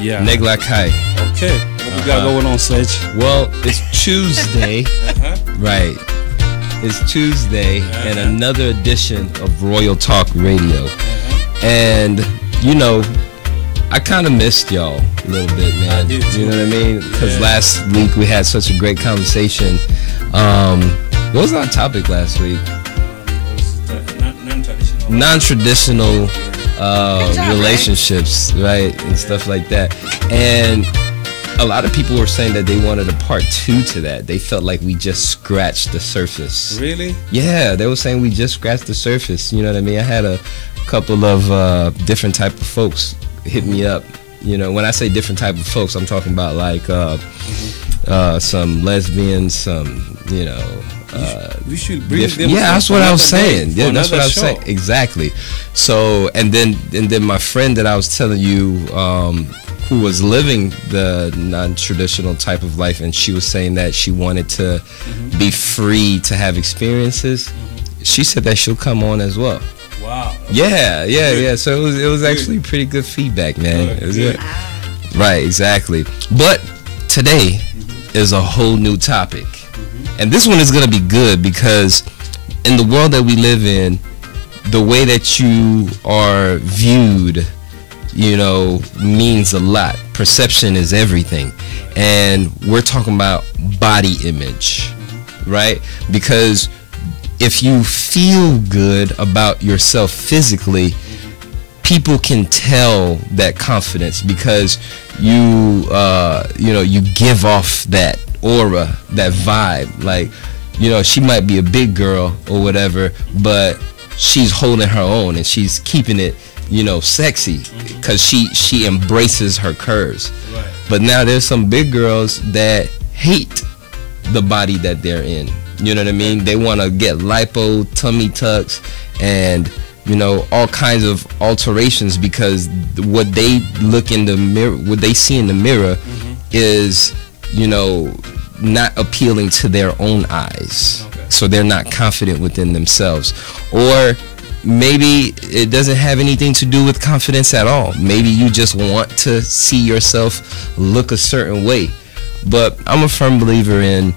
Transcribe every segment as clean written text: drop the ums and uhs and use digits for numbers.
Yeah. Negla Kai. Okay. What we got going on, Sledge? Well, it's Tuesday. Right. It's Tuesday and another edition of Royal Talk Radio. And, you know, I kind of missed y'all a little bit, man. You know what I mean? Because last week we had such a great conversation. What was our topic last week? Non-traditional relationships, right? And stuff like that. And a lot of people were saying that they wanted a part 2 to that. They felt like we just scratched the surface. Really? Yeah, they were saying we just scratched the surface. You know what I mean? I had a couple of different type of folks hit me up. You know, when I say different type of folks, I'm talking about like some lesbians, some, you know, we should bring them. Yeah, that's what I was saying. Yeah, that's what I was show. saying. Exactly. So, and then my friend that I was telling you, who was living the non-traditional type of life, and she was saying that she wanted to be free to have experiences. She said that she'll come on as well. Wow. Yeah. So it was actually pretty good feedback, man. It was good. Right, exactly. But today is a whole new topic. And this one is going to be good because in the world that we live in, the way that you are viewed, you know, means a lot. Perception is everything. And we're talking about body image, right? Because if you feel good about yourself physically, people can tell that confidence because you give off that aura, that vibe. Like, you know, she might be a big girl or whatever, but she's holding her own and she's keeping it, you know, sexy because she embraces her curves. Right. But now there's some big girls that hate the body that they're in. You know what I mean? They want to get lipo, tummy tucks, and, you know, all kinds of alterations because what they look in the mirror, what they see in the mirror is, you know, not appealing to their own eyes. Okay. So they're not confident within themselves. Or maybe it doesn't have anything to do with confidence at all. Maybe you just want to see yourself look a certain way. But I'm a firm believer in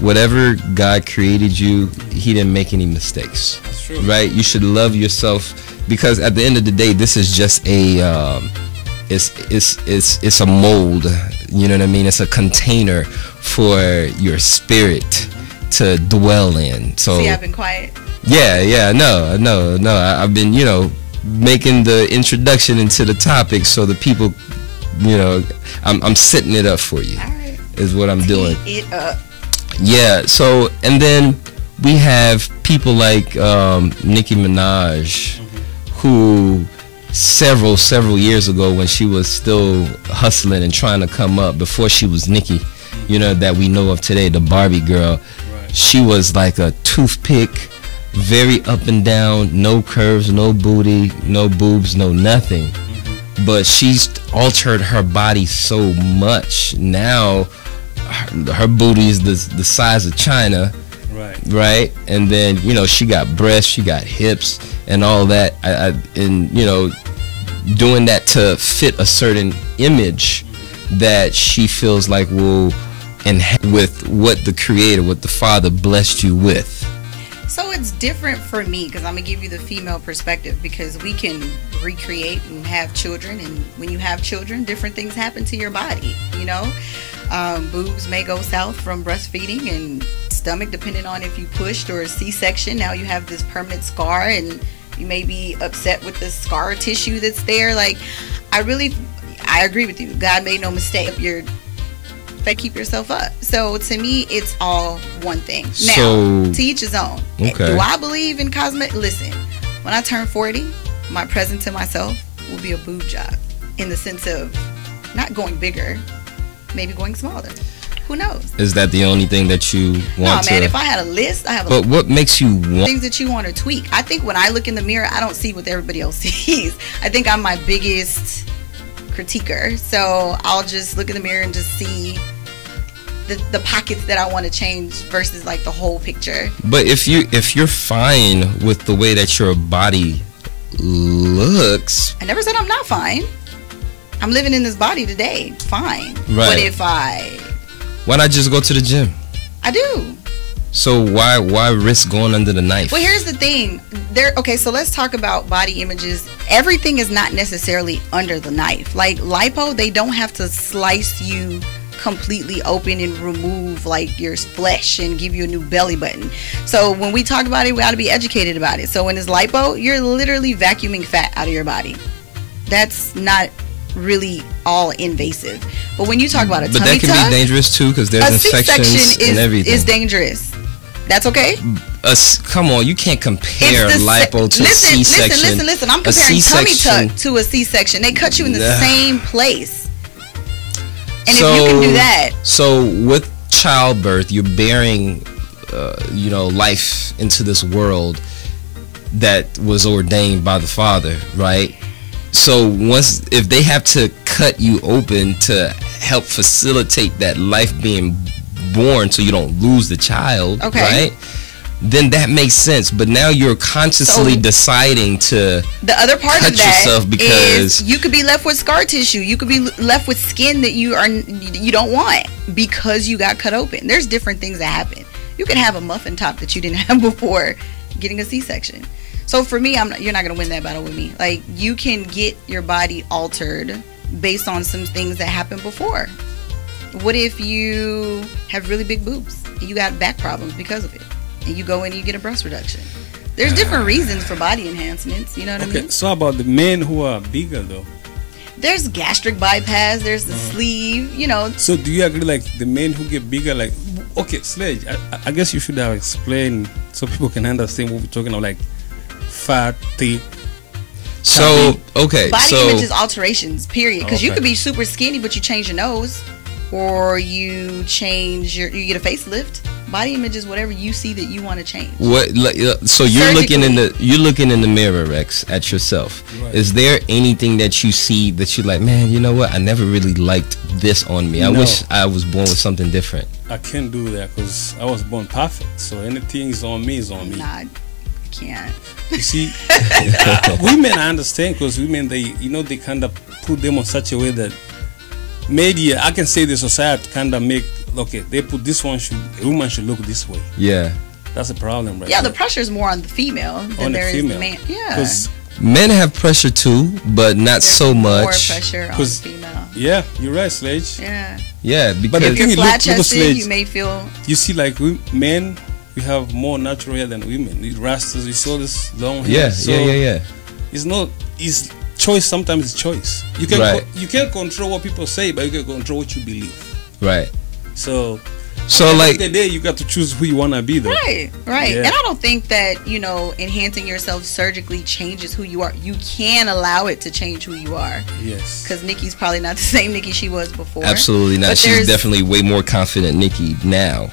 whatever God created you, he didn't make any mistakes. That's true. Right? You should love yourself because at the end of the day, this is just a it's a mold, you know what I mean? It's a container for your spirit to dwell in. So see, I've been quiet. Yeah, no. I've been, you know, making the introduction into the topic so the people, you know, I'm setting it up for you. All right. Is what I'm doing. It up. Yeah, so, and then we have people like Nicki Minaj, who several years ago when she was still hustling and trying to come up before she was Nicki, you know, that we know of today, the Barbie girl. Right. She was like a toothpick, very up and down, no curves, no booty, no boobs, no nothing. But she's altered her body so much. Now her booty is the size of China. Right, and then, you know, she got breasts, she got hips, and all that. And you know, doing that to fit a certain image that she feels like will enhance with what the Creator, what the Father blessed you with. So it's different for me because I'm gonna give you the female perspective because we can recreate and have children, and when you have children, different things happen to your body. You know, boobs may go south from breastfeeding, and stomach, depending on if you pushed or a C-section. Now you have this permanent scar, and you may be upset with the scar tissue that's there. Like, I agree with you. God made no mistake. They keep yourself up. So to me, it's all one thing. Now, to each his own. Okay. Do I believe in cosmetic? Listen, when I turn 40, my present to myself will be a boob job, in the sense of not going bigger, maybe going smaller. Who knows? Is that the only thing that you want? No, man. If I had a list, I have. But what makes you want things that you want to tweak? I think when I look in the mirror, I don't see what everybody else sees. I think I'm my biggest critiquer. So I'll just look in the mirror and just see the pockets that I want to change versus like the whole picture. But if you're fine with the way that your body looks, I never said I'm not fine. I'm living in this body today. Fine. Right. But if Why not just go to the gym? I do. So why risk going under the knife? Well, here's the thing. Okay, so let's talk about body images. Everything is not necessarily under the knife. Like lipo, they don't have to slice you completely open and remove like your flesh and give you a new belly button. So when we talk about it, we got to be educated about it. So when it's lipo, you're literally vacuuming fat out of your body. That's not really all invasive. But when you talk about a tummy tuck, that can be dangerous too, because there's infections and everything. Is dangerous. That's okay. Come on, you can't compare lipo to a C-section. Listen. I'm comparing tummy tuck to a C-section. They cut you in the same place. And so, if you can do that. So with childbirth, you're bearing, life into this world that was ordained by the Father, right? So if they have to cut you open to help facilitate that life being born so you don't lose the child, right? Then that makes sense. But now you're consciously deciding to the other part cut of that yourself because is you could be left with scar tissue. You could be left with skin that you don't want because you got cut open. There's different things that happen. You can have a muffin top that you didn't have before getting a C-section. So for me, you're not gonna win that battle with me. Like, you can get your body altered based on some things that happened before. What if you have really big boobs and you got back problems because of it, and you go in and you get a breast reduction? There's different reasons for body enhancements. You know what I mean? So about the men who are bigger though? There's gastric bypass. There's the sleeve. So do you agree, like the men who get bigger, like Sledge? I guess you should have explained so people can understand what we're talking about, like fat, thick. So body images alterations, period. Because you could be super skinny, but you change your nose, or you change you get a facelift. Body image is whatever you see that you want to change. So you're looking in the mirror, Rex, at yourself. Right. Is there anything that you see that you're like, man, you know what? I never really liked this on me. I wish I was born with something different. I can't do that because I was born perfect. So anything is on me is on me. Nah, can't. You see, women, I understand, because women, they kind of put them on such a way that maybe I can say the society kind of make, they put this one, a woman should look this way. Yeah. That's a problem, right? Yeah, the pressure is more on the female than there is the man. Yeah. Men have pressure too, but not so much. More pressure on the female. Yeah, you're right, Sledge. Yeah. Yeah, because but if you're flat-chested, you may feel. You see, like men, we have more natural hair than women. We rastas, we saw this long hair. Yeah. It's choice. Sometimes it's choice. You can you can't control what people say, but you can control what you believe. Right. So like the day you got to choose who you want to be, though. Right. Yeah. And I don't think that enhancing yourself surgically changes who you are. You can allow it to change who you are. Yes. Because Nikki's probably not the same Nikki she was before. Absolutely not. She's definitely way more confident Nikki now.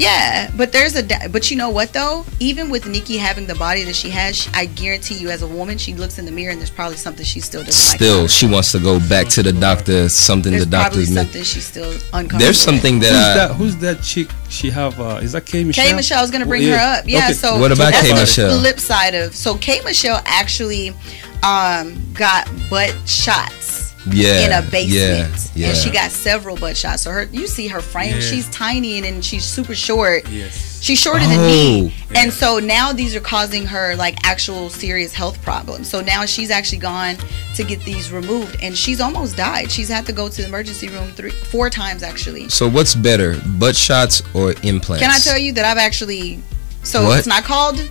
Yeah, but you know what though? Even with Nikki having the body that she has, I guarantee you, as a woman, she looks in the mirror and there's probably something she still doesn't like. Still, she wants to go back to the doctor. Something there's the doctor's probably something she's still uncomfortable. There's something that who's that chick? She have is that K Michelle? K Michelle is gonna bring her up. Yeah. Okay. So what about K Michelle? The flip side of K Michelle actually got butt shots. In a basement, and she got several butt shots. So you see her frame. She's tiny and she's super short. Yes, she's shorter than me, and so now these are causing her like actual serious health problems. So now she's actually gone to get these removed, and she's almost died. She's had to go to the emergency room 4 times actually. So what's better, butt shots or implants? Can I tell you that I've actually? So it's not called.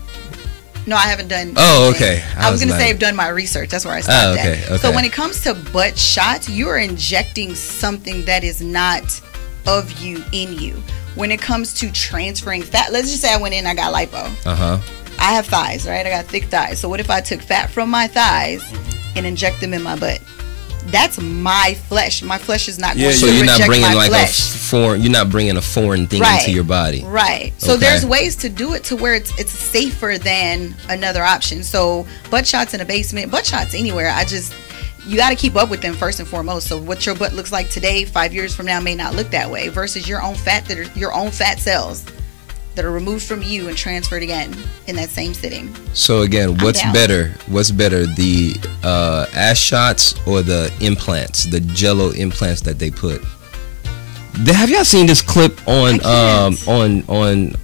No, I haven't done. Oh, okay. I was going to say I've done my research. That's where I stopped at. So when it comes to butt shots, you are injecting something that is not of you in you. When it comes to transferring fat, let's just say I went in, I got lipo. I have thighs, right? I got thick thighs. So what if I took fat from my thighs and inject them in my butt? That's my flesh. My flesh is not going to reject my flesh. You're not bringing a foreign thing into your body. Right. So there's ways to do it to where it's safer than another option. So butt shots in a basement, butt shots anywhere. You got to keep up with them first and foremost. So what your butt looks like today, 5 years from now, may not look that way. Versus your own fat cells. that are removed from you and transferred again in that same sitting. So again, what's down. better? What's better, the ass shots or the implants, the Jello implants that they put? Have y'all seen this clip on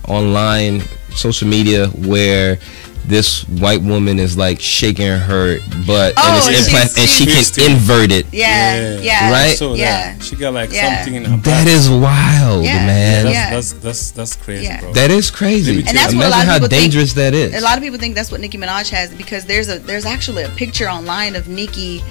online social media where this white woman is like shaking her butt Oh, and it's implant and she can invert it? Yeah. Right? So Yeah. that she got like Yeah. something in her That back. is wild, Yeah. man. Yeah. That's crazy, Yeah. bro. That is crazy. And that's what a Imagine lot of how people think. dangerous that is. A lot of people think that's what Nicki Minaj has because there's actually a picture online of Nicki.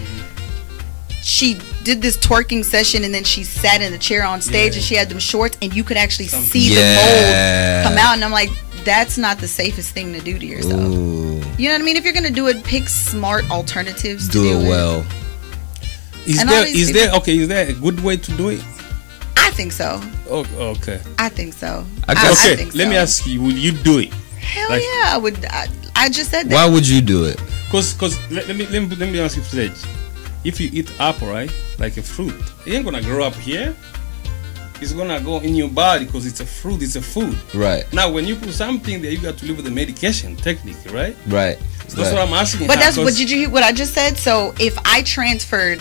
She did this twerking session and then she sat in the chair on stage and she had them shorts and you could actually see the mold come out, and I'm like, that's not the safest thing to do to yourself. Ooh, You know what I mean? If you're gonna do it, pick smart alternatives to do do it it. well. Is And all there these is there okay? Is there a good way to do it? I think so. Oh, okay. I think so. I got- Okay. think Let me so. ask you: would you do it? Hell like- yeah, I would. I just said that. Why would you do it? Cause let me ask you straight. If you eat apple, right, like a fruit, it ain't gonna grow up here. It's gonna go in your body because it's a fruit. It's a food. Right, Now, when you put something there, you got to live with the medication, technically, right? right. So that's what I'm asking. But her, that's 'cause- what did you hear what I just said? So if I transferred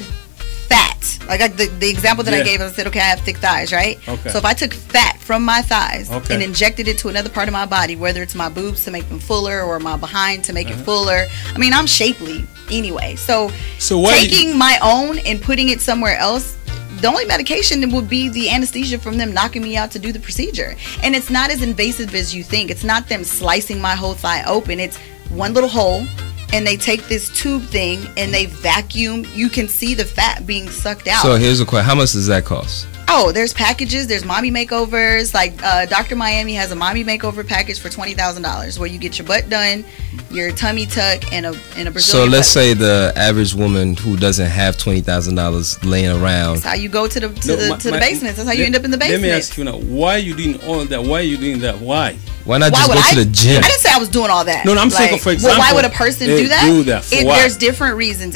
fat, like the example that I Yeah. gave, I said, okay, I have thick thighs, right? Okay. So if I took fat from my thighs Okay. and injected it to another part of my body, whether it's my boobs to make them fuller or my behind to make it fuller, I mean, I'm shapely anyway. So why taking my own and putting it somewhere else, the only medication would be the anesthesia from them knocking me out to do the procedure. And it's not as invasive as you think. It's not them slicing my whole thigh open. It's one little hole, and they take this tube thing and they vacuum. You can see the fat being sucked out. So here's a question: how much does that cost? Oh, there's packages. There's mommy makeovers. Like Dr. Miami has a mommy makeover package for $20,000 where you get your butt done, your tummy tuck, and a Brazilian. So let's butt. say the average woman who doesn't have $20,000 laying around. That's how you go to the No, to the basements. That's how you end up in the Let basement. me ask you now: why are you doing all that? Why are you doing that? Why? Why not Why just would go I? to the gym? I didn't say I was doing all that. No, I'm saying, for example, well, why would a person they do that? do that. For what? There's different reasons.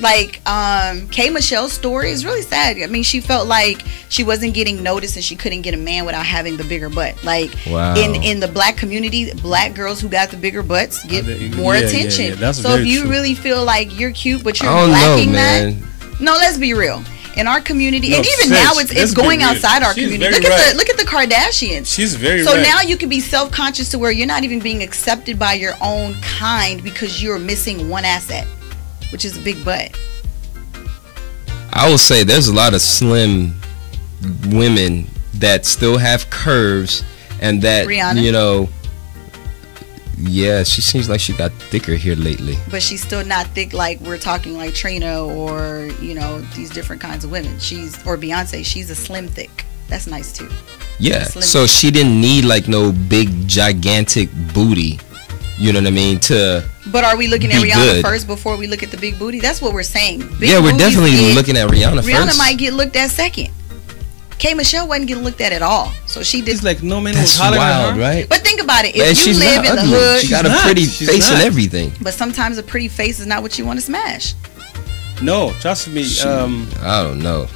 Like K. Michelle's story is really sad. I mean, she felt like she wasn't getting noticed and she couldn't get a man without having the bigger butt. Like Wow. in the black community, black girls who got the bigger butts get more yeah, attention. yeah, that's so if very you true. really feel like you're cute but you're I don't know, lacking man. that, no, let's be real. In our community, No, and even Serge, now let's it's be going real. outside our She's community. very Look at the Kardashians. She's very So right. now you can be self-conscious to where you're not even being accepted by your own kind because you're missing one asset, which is a big butt. I will say there's a lot of slim women that still have curves and that, Rihanna? you know, yeah, she seems like she got thicker here lately. But she's still not thick like we're talking like Trina or, you know, these different kinds of women. Or Beyonce, she's a slim thick. That's nice too. Yeah, Slim. so she didn't need like no big gigantic booty, you know what I mean, to But are we looking at Be Rihanna good. first before we look at the big booty? That's what we're saying. Big yeah, we're booties definitely looking at Rihanna Rihanna first. might get looked at second. K. Michelle wasn't getting looked at at all. So she did. It's like no man That's was hollering at wild, her. right? But think about it. If Man, you she's live not in the ugly. hood, She got a She's pretty not. She's face and not. everything. but sometimes a pretty face is not what you want to smash. No, trust me. I don't know.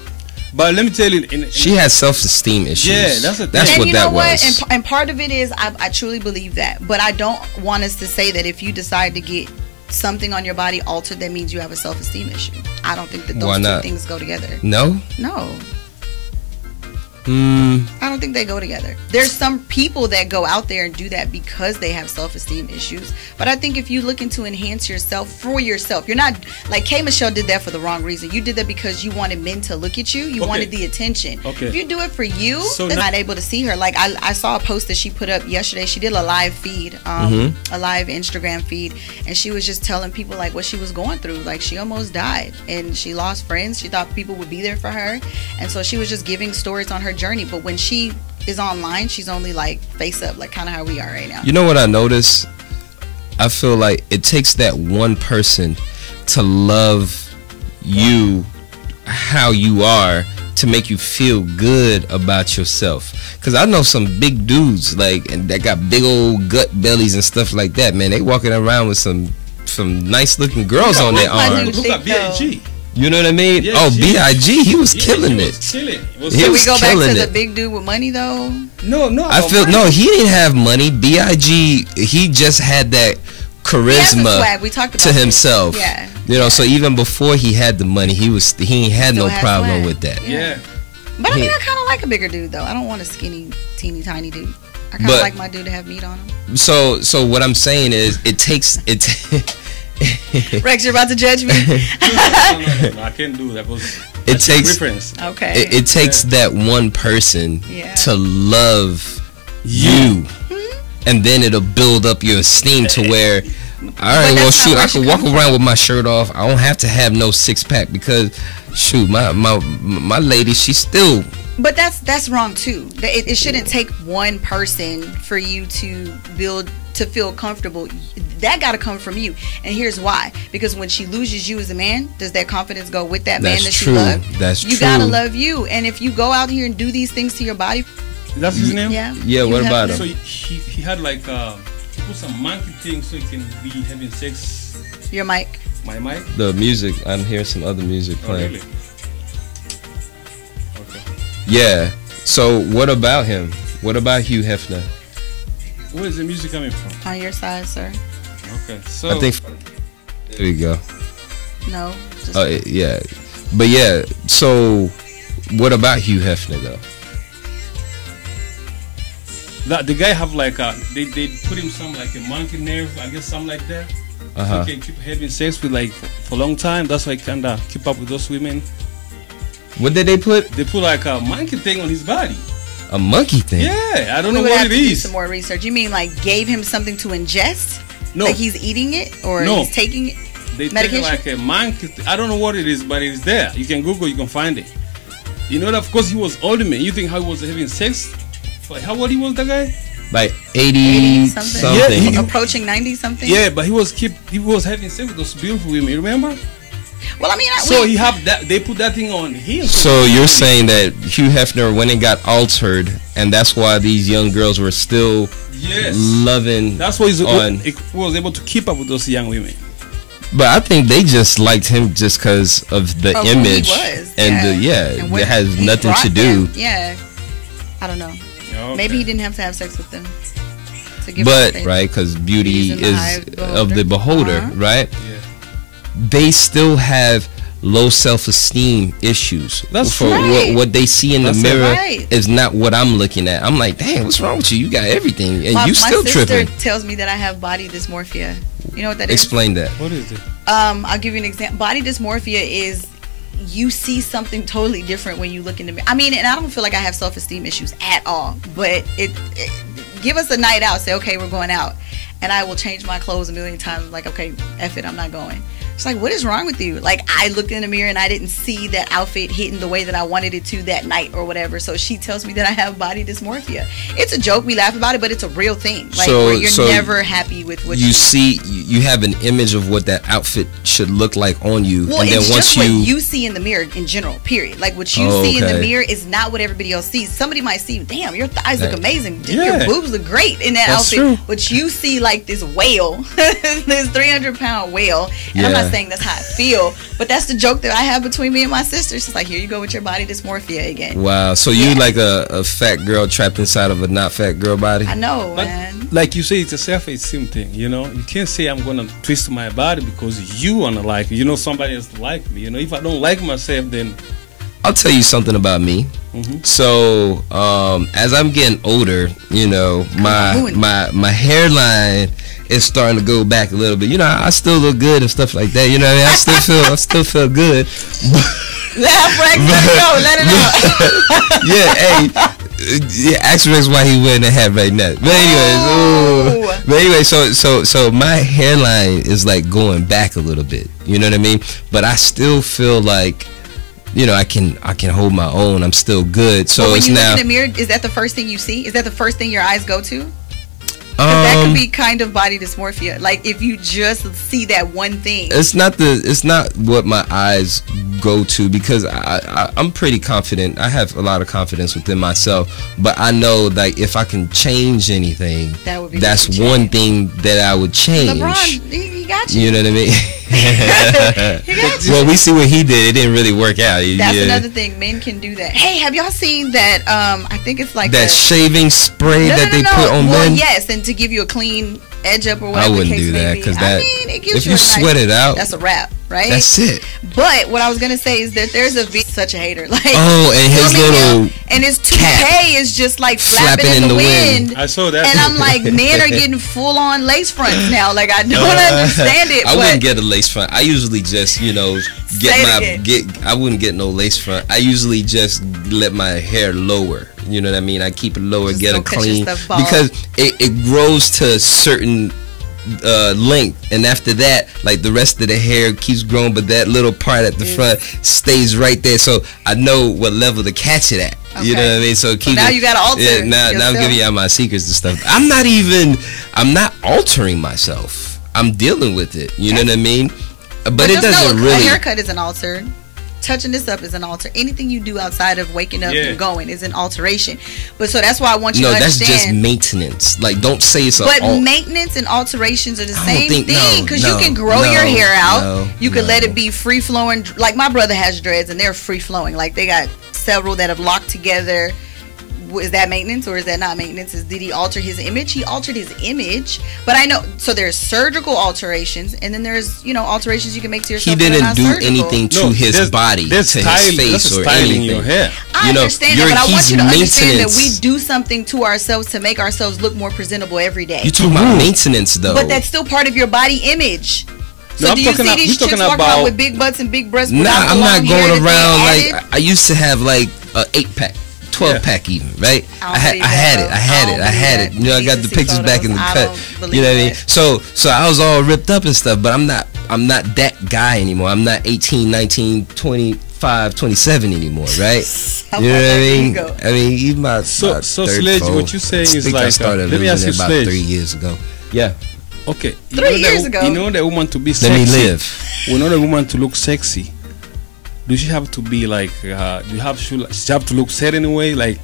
But let me tell you, She has self-esteem issues. Yeah, that's the thing. That's And what you that know what? was. And part of it is I truly believe that. But I don't want us to say that if you decide to get something on your body altered, that means you have a self-esteem issue. I don't think that Why those two not? things go together. No? No. Mm, I don't think they go together. There's some people that go out there and do that because they have self-esteem issues. But I think if you looking to enhance yourself for yourself, you're not like K. Michelle did that for the wrong reason. You did that because you wanted men to look at you. You Okay. wanted the attention. Okay. If you do it for you, So then now- I'm not able to see her. Like I saw a post that she put up yesterday. She did a live feed, a live Instagram feed, and she was just telling people like what she was going through. Like she almost died and she lost friends. She thought people would be there for her, and so she was just giving stories on her journey. But when she is online, she's only like face up, like kind of how we are right now. you know what I noticed? I feel like it takes that one person to love you how you are to make you feel good about yourself. Cause I know some big dudes like and that got big old gut bellies and stuff like that. Man, they walking around with some nice looking girls on their like my arms. dude. look at Think, B.I.G. You know what I mean? Yeah, oh, she- B.I.G. He was Yeah, killing he it. was killing. It was He Can we was go back to killing the it. big dude with money though? no. I feel no, he didn't have money. B.I.G. He just had that He has the charisma swag. We talked about to this. himself. Yeah. You know, so even before he had the money, he ain't had Still no had problem swag. with that. Yeah. But I mean, He- I kind of like a bigger dude though. I don't want a skinny, teeny, tiny dude. I kind of But- like my dude to have meat on him. So what I'm saying is, it takes it. Rex, you're about to judge me. No, I can't do that because It that's your takes- preference. Okay. It takes that one person Yeah. to love you, and then it'll build up your esteem to where, all right, well, that's not shoot, where I she can walk comes around with my shirt off. I don't have to have no six pack because, shoot, my lady, she's still. But that's wrong too. It shouldn't take one person for you to feel comfortable. That got to come from you. And here's why: because when she loses you as a man, does that confidence go with that man That's that true. she loves? That's You true. gotta love you. And if you go out here and do these things to your body, That's his name. yeah. Yeah, you what have about to- him? So he had like he put some monkey thing so he can be having sex. Your mic. My mic. The music, I'm hearing some other music Oh, playing. really? Okay. Yeah. So what about him? What about Hugh Hefner? Where is the music coming from? On your side, sir. Okay. So I think. There we go. No. Just Oh yeah, but yeah. So what about Hugh Hefner though? that the guy have like they put him some like a monkey nerve, I guess something like that. Uh-huh. So he can keep having sex with like for a long time. That's why he kinda keep up with those women. What did they put? They put like a monkey thing on his body. A monkey thing. Yeah, I don't we know would what have it to do is. some more research. You mean like gave him something to ingest? No, Like he's eating it or No. he's taking it? they take medication? like a monkey. I don't know what it is, but it's there. You can Google, you can find it. You know that of course he was older man. You think how he was having sex? How old he was that guy? Like 80 something. something. Yeah, he- Approaching 90 something? Yeah, but he was having sex with those beautiful women. You remember? Well, I mean, So he have that. They put that thing on him. So you're saying that Hugh Hefner went and got altered, and that's why these young girls were still Yes. loving. That's why on. he was able to keep up with those young women. But I think they just liked him just because of the of who he image, was, and And what it has he nothing to brought do. them. Yeah. I don't know. Okay. Maybe he didn't have to have sex with them. To give But them right, because beauty Beauty's in the eye is of the of the beholder, Uh-huh. right? Yeah. They still have low self-esteem issues. That's for right. what they see in That's the mirror right. is not what I'm looking at. I'm like, damn, what's wrong with you? You got everything, and you still my sister tripping. tells me that I have body dysmorphia. You know what that is? Explain that. What is it? I'll give you an example. Body dysmorphia is you see something totally different when you look in the mirror. I mean, and I don't feel like I have self-esteem issues at all, but it give us a night out. Say, okay, we're going out, and I will change my clothes a million times. Like, okay, F it, I'm not going. It's like, what is wrong with you? Like, I looked in the mirror and I didn't see that outfit hitting the way that I wanted it to that night or whatever. So she tells me that I have body dysmorphia. It's a joke. We laugh about it, but it's a real thing. Like, So- where you're so never happy with what You see, you have an image of what that outfit should look like on you, Well, and then it's once just what you see in the mirror in general, period. Like what you Oh, see in the okay. mirror is not what everybody else sees. Somebody might see, damn, your thighs look That- amazing. Yeah. Your boobs look great in that That's outfit. true. But you see like this whale, this 300-pound whale. And I'm Yeah. not saying that's how I feel, but that's the joke that I have between me and my sister. It's just like, here you go with your body dysmorphia again. Wow, so Yeah. you like a fat girl trapped inside of a not fat girl body? I know, But man. like you say, it's a self-esteem thing. You know, you can't say I'm gonna twist my body because you wanna like me. You know, somebody else like me. You know, if I don't like myself, then I'll tell you something about me. Mhm. So, as I'm getting older, you know, my hairline is starting to go back a little bit. You know, I still look good and stuff like that. You know what I mean? I still feel good. Laugh, Rex. Let it go. Let it out. Yeah, hey. Yeah, ask Rex why he wearing a hat right now. But anyways, Oh. but anyway, so my hairline is like going back a little bit. You know what I mean? But I still feel like, you know, I can hold my own. I'm still good. So But when it's you now. look in the mirror, is that the first thing you see? Is that the first thing your eyes go to? 'Cause that could be kind of body dysmorphia. Like if you just see that one thing. It's not what my eyes go to, because I'm pretty confident. I have a lot of confidence within myself, but I know like if I can change anything, That would be that's what you one change. thing that I would change. LeBron, he got you. You know what I mean? Well, we see what he did. It didn't really work out. That's another thing. Men can do that. Hey, have y'all seen that? I think it's like that shaving spray no, that no, they no. put on well, men. yes, and to give you a clean edge up or whatever. I the wouldn't case do may that be. because I mean, it gives if you you a nice, sweat it out, that's a wrap, right? That's it. But what I was gonna say is that there's such a hater, like and his little and his toupee is just like flapping in the wind. I saw that, and I'm like, men are getting full on lace fronts now. Like I don't understand it. I wouldn't get a lace front. I usually just I wouldn't get no lace front. I usually just let my hair lower. You know what I mean? I keep it lower, just get it clean because it grows to a certain length, and after that, like the rest of the hair keeps growing, but that little part at the front stays right there. So I know what level to catch it at. Okay. You know what I mean? So now you gotta alter. Yeah, now I'm giving you my secrets and stuff. I'm not altering myself. I'm dealing with it. You know what I mean? But it doesn't really. A haircut isn't altered. Touching this up is an alter. Anything you do outside of waking up and going is an alteration. But so that's why I want you to understand. No, that's just maintenance. Like, don't say it's But maintenance and alterations are the same thing. Because you can grow your hair out. You can let it be free flowing. Like my brother has dreads and they're free flowing. Like they got several that have locked together. Is that maintenance or is that not maintenance? Did he alter his image? He altered his image. But I know, so there's surgical alterations, and then there's, alterations you can make to yourself. He didn't do anything to his body, to his face or anything. Your hair. I understand that, but I want you to understand that we do something to ourselves to make ourselves look more presentable every day. You're talking about maintenance, though. But that's still part of your body image. So no, do you see these chicks walking around with big butts and big breasts? Nah, I'm not going around like, I used to have like an 8-pack. 12-pack even, right? I had it. You know, I got the pictures back in the cut. You know what I mean? So I was all ripped up and stuff, but I'm not that guy anymore. I'm not 18, 19, 25, 27 anymore, right? You know what I mean? I mean, even my so Sledge, what you're saying is like, I started let me ask you, about Sledge. 3 years ago. Yeah. Okay. 3 years ago. You know the woman to be sexy. Let me live. We know the woman to look sexy. Do she have to be like? She have to look certain way, like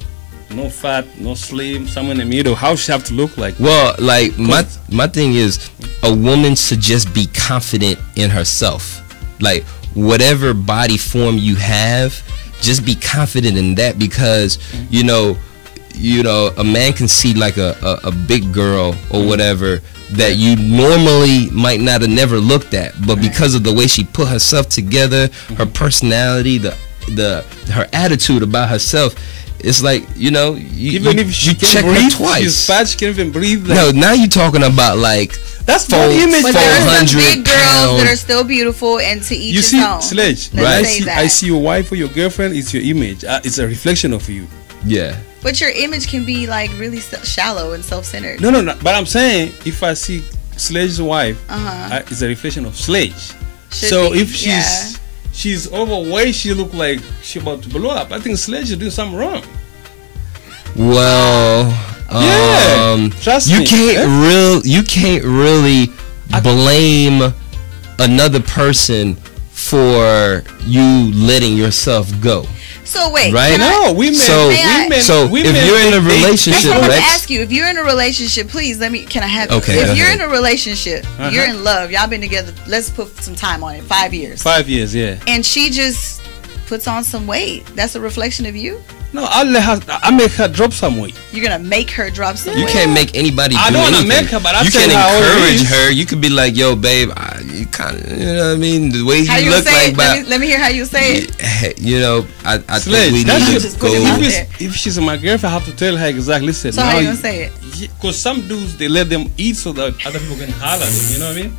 no fat, no slim, somewhere in the middle? How she have to look like? Well, like my thing is, a woman should just be confident in herself. Like whatever body form you have, just be confident in that, because you know, a man can see like a big girl or whatever that you normally might not have never looked at, but because of the way she put herself together, her personality, her attitude about herself, it's like, even if she check can breathe, her twice. she's fat, she can't even breathe. Like, no, now you're talking about like that's body image. But there are some big girls pound. that are still beautiful, and to each his own. Sledge, right? I see your wife or your girlfriend. It's your image. It's a reflection of you. Yeah. But your image can be like really shallow and self-centered. No. But I'm saying, if I see Sledge's wife, it's a reflection of Sledge. If she's overweight, she look like she about to blow up. I think Sledge is doing something wrong. Well, trust me. You can't really blame another person for you letting yourself go. So wait, right? No, women. So if you're in a relationship, that's what I'm gonna ask you. If you're in a relationship, please can I have? Okay. If you're in a relationship, you're in love. Y'all been together. Let's put some time on it. 5 years. 5 years, yeah. And she just puts on some weight. That's a reflection of you. No, I make her drop some weight. You're gonna make her drop some weight. You can't make anybody do anything. I don't want to make her, but I you can encourage her. You could be like, "Yo, babe, you kind of, you know what I mean? The way you look like." Let me hear how you say it. I think we need to go. If she's my girlfriend, I have to tell her exactly. Listen, so how you gonna say it? Because some dudes, they let them eat so that other people can holler at them. You know what I mean?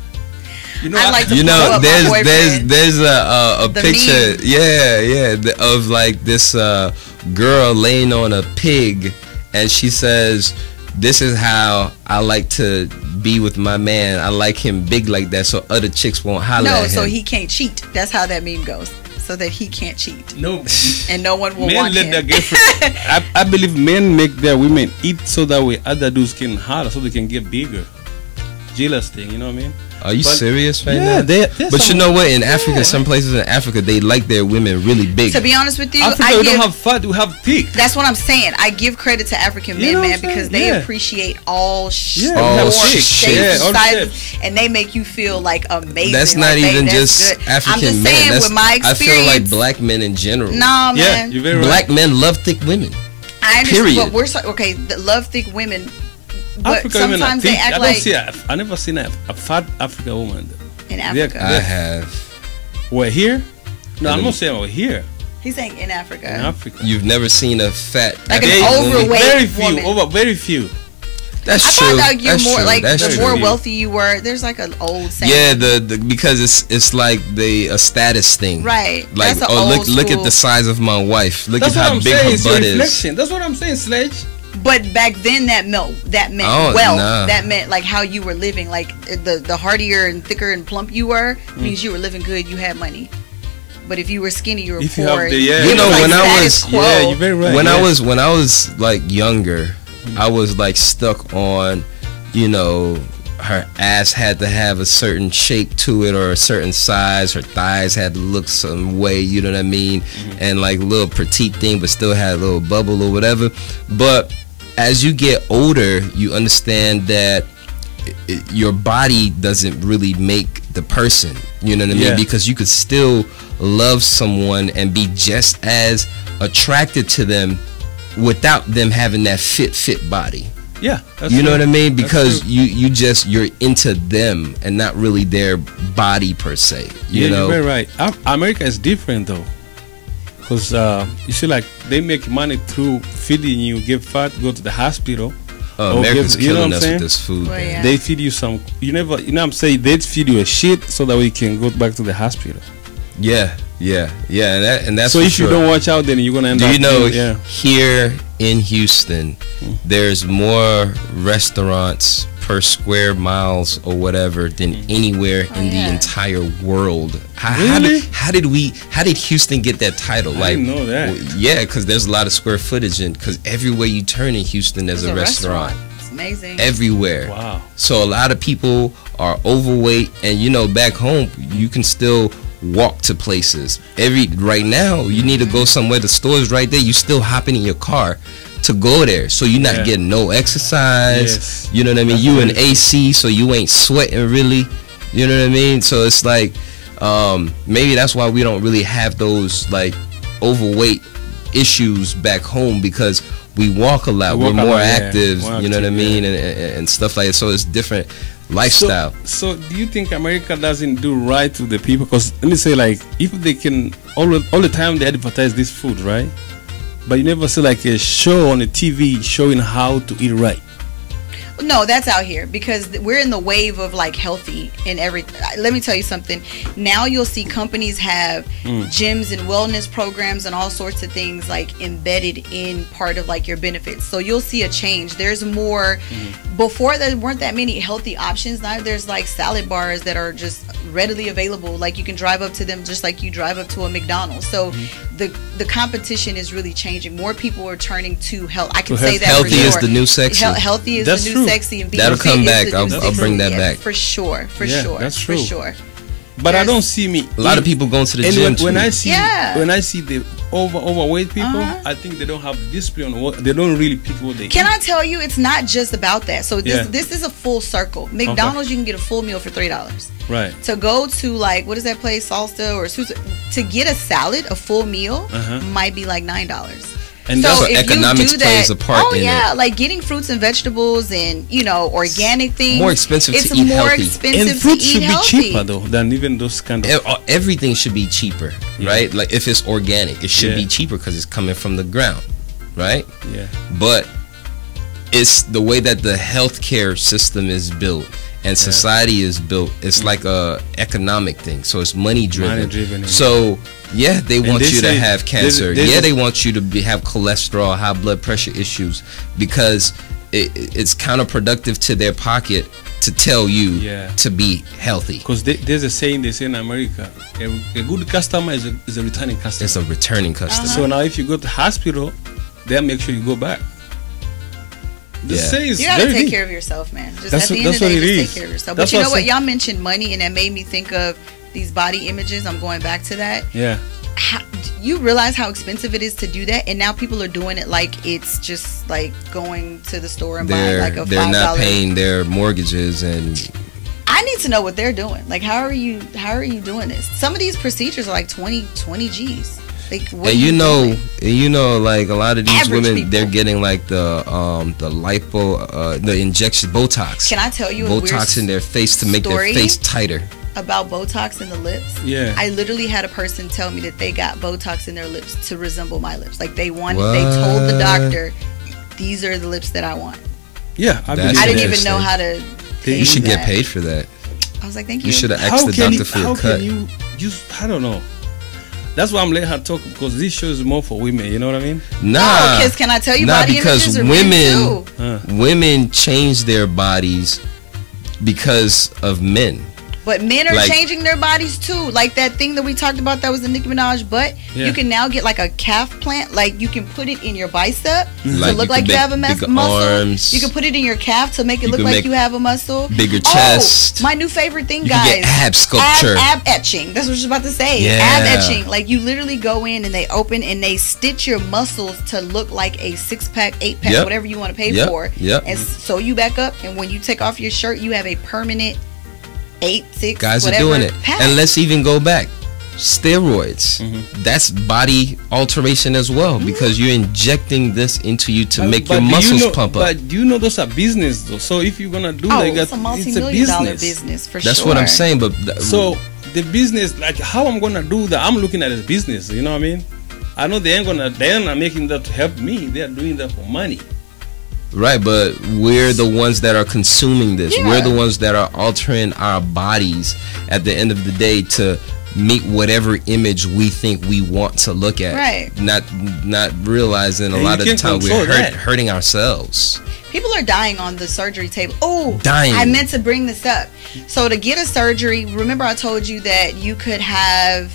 There's a picture, of like this girl laying on a pig, and she says, "This is how I like to be with my man. I like him big like that, so other chicks won't holler at him." No, so he can't cheat. That's how that meme goes. So that he can't cheat. No, and no one will men want let him. Their girlfriend. I believe men make their women eat so that way other dudes can holler, so they can get bigger. Jealous thing, you know what I mean? Are you But- serious right Yeah, now? there's But you some- know what? In Africa, some places in Africa, they like their women really big. To be honest with you, Africa, I we give, don't have fat, we have thick. that's what I'm saying. I give credit to African You men, know what man, I'm saying? because they Yeah. appreciate all Yeah, All forms, shapes. shapes, Yeah, all sizes, shapes. and they make you feel like amazing. That's like, not even that's just good. African I'm just men. saying, That's, with my I experience, feel like black men in general. nah, Yeah, man. you're very right. Black men love thick women. I understand, period. but we're okay. Love thick women, but African women are sometimes they thick. act I don't like see I never seen a fat African woman. in They're- Africa. I have. We're here? No, I'm In- not saying we're here. He's saying in Africa. In Africa. You've never seen a fat Like an African woman? overweight Very few, woman. very few. That's I true. thought like you're That's more true. like That's the true. more wealthy you were. There's like an old saying. Yeah, the because it's like a status thing. Right. Like, That's a oh, old look at school- the size of my wife. Look That's at what how I'm big saying. her It's your butt is. reflection. That's what I'm saying, Sledge. But back then that meant Oh, wealth. nah. That meant like how you were living. Like the hardier and thicker and plump you were means you were living good. You had money. But if you were skinny, you were If you poor. have the- yeah. It You know, was like when I status was- quo. Yeah, you're very right. when yeah. I was like younger, I was like stuck on, you know, her ass had to have a certain shape to it or a certain size. Her thighs had to look some way, you know what I mean? And like a little petite thing, but still had a little bubble or whatever. But as you get older, you understand that your body doesn't really make the person, you know what I mean? Yeah. Because you could still love someone and be just as attracted to them without them having that fit body. Yeah. That's You know true. what I mean? That's Because true. you're into them and not really their body per se. You Yeah, know? you're very right. America is different though. Because you see, like, they make money through feeding you, get fat, go to the hospital. or America's give- you know killing what I'm us saying? with this food. Well, man. yeah. They feed you some, you know what I'm saying? They feed you a shit so that we can go back to the hospital. Yeah, and that's So for if sure. you don't watch out, then you're going to end Do up. you know yeah. here in Houston, there's more restaurants per square miles or whatever than anywhere in yeah. the entire world. Really? How did Houston get that title? I didn't know that. Yeah, because there's a lot of square footage, and because everywhere you turn in Houston, there's a restaurant. It's amazing. Everywhere. Wow. So a lot of people are overweight, and you know, back home you can still walk to places. Right now you need to go somewhere. The store's right there. You still hopping in your car to go there, so you're not Yeah. getting no exercise. Yes. You know what I mean? That's You in very true. AC, so you ain't sweating really. You know what I mean? So it's like maybe that's why we don't really have those like overweight issues back home, because we walk a lot. We walk We're a more lot, yeah. active. More You know what I active, mean? yeah. And stuff like that. So it's different lifestyle. So do you think America doesn't do right to the people? Because let me say, like, if they can all the time they advertise this food, right? But you never see like a show on the TV showing how to eat right. No, that's out here because we're in the wave of like healthy and everything. Let me tell you something. Now you'll see companies have gyms and wellness programs and all sorts of things like embedded in part of like your benefits. So you'll see a change. There's more. Before there weren't that many healthy options. Now there's like salad bars that are just readily available. Like you can drive up to them just like you drive up to a McDonald's. So the competition is really changing. More people are turning to health. I can say that Healthy for sure. is the new sexy. Healthy is That's the new true. sexy, and being That'll fit come is back. the new I'll sexy. bring that Yeah, back. for sure. Yeah, that's For true. sure. But I There's- don't see me. A lot of people going to the And gym when too. I see Yeah. when I see the overweight people, Uh-huh. I think they don't have discipline on what they don't really pick what they Can eat. I tell you, it's not just about that. So Yeah. this is a full circle. McDonald's, you can get a full meal for $3. Right. To go to like what is that place, Salsa or Susa, to get a salad, a full meal Uh-huh. might be like $9. And so that's So if economics you do that, plays a part oh in yeah, like getting fruits and vegetables and organic things. More expensive to it's eat more healthy. expensive and fruit to eat should be healthy. cheaper though than even those kind of. Everything should be cheaper, Yeah. right? Like if it's organic, it should Yeah. be cheaper because it's coming from the ground, right? Yeah. But it's the way that the healthcare system is built and society is built. It's like a economic thing, so it's money driven. Money-driven, yeah. So yeah, they want they you to say- have cancer. they Yeah, just- they want you to have cholesterol, high blood pressure issues, because it's counterproductive to their pocket to tell you Yeah. to be healthy. Because there's a saying they say in America, a good customer is a returning customer. It's a returning customer. So now if you go to hospital, they'll make sure you go back. The Yeah. say is You gotta very take deep. care of yourself, man. Just That's at the what- end of that's the day, what it just is. take care of yourself. That's But you what know I what? said. Y'all mentioned money, and that made me think of these body images. I'm going back to that. Yeah. How, you realize how expensive it is to do that, and now people are doing it like it's just like going to the store and buying like a $5. They're not paying their mortgages, and I need to know what they're doing. Like, how are you doing this? Some of these procedures are like 20 G's. Like, what and you know, like a lot of these Average women, people. they're getting like the lipo, the injection Botox. Can I tell you a Botox in weird their face to make their story? face tighter. about Botox in the lips? Yeah. I literally had a person tell me that they got Botox in their lips to resemble my lips. Like, they told the What? doctor, these are the lips that I want. Yeah, I That's believe I didn't that. even know how to pay You should get that. paid for that. I was like, thank you. You should have How asked the can doctor you, for how your cut. can you use? I don't know. That's why I'm letting her talk, because this show is more for women. You know what I mean? Nah, because can I tell you, nah, body because images are men women, too. women change their bodies because of men. But men are Like- changing their bodies too. Like that thing that we talked about that was the Nicki Minaj butt. Yeah. You can now get like a calf plant. Like, you can put it in your bicep to Like, look you like can you have a make bigger muscle. arms. You can put it in your calf to make it You look can like make you have a muscle. bigger chest. Oh, my new favorite thing, You guys. can get ab sculpture. Ab etching. That's what I was about to say. Yeah. Ab etching. Like, you literally go in and they open and they stitch your muscles to look like a 6-pack, 8-pack, Yep. whatever you want to pay Yep. for. Yep. And sew you back up. And when you take off your shirt, you have a permanent 8, 6, Guys are whatever doing it. pack. And let's even go back. Steroids. That's body alteration as well, because you're injecting this into you to make your But do muscles you know, pump up. But do you know those are business though? So if you're gonna do Oh, like that, it's a it's a multi-million-dollar business. business for That's sure. what I'm saying. But So the business, like how I'm gonna do that, I'm looking at it as business. You know what I mean? I know they're not making that to help me. They're doing that for money. right, but we're the ones that are consuming this. Yeah. We're the ones that are altering our bodies at the end of the day to meet whatever image we think we want to look at. Right. Not realizing a And lot you of the can't time we're control that. hurting ourselves. People are dying on the surgery table. Oh, Dying. I meant to bring this up. So to get a surgery, remember I told you that you could have,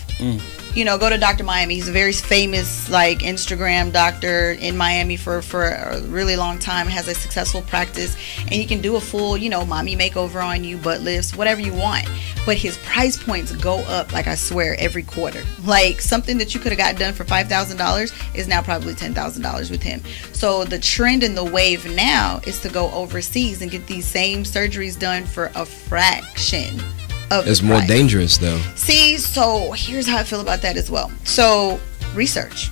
go to Dr. Miami. He's a very famous like Instagram doctor in Miami for a really long time. Has a successful practice, and you can do a full, mommy makeover on you, butt lifts, whatever you want. But his price points go up, like I swear, every quarter. Like something that you could have got done for $5,000 is now probably $10,000 with him. So the trend and the wave now is to go overseas and get these same surgeries done for a fraction of It's the more price. dangerous though. See, so here's how I feel about that as well. So research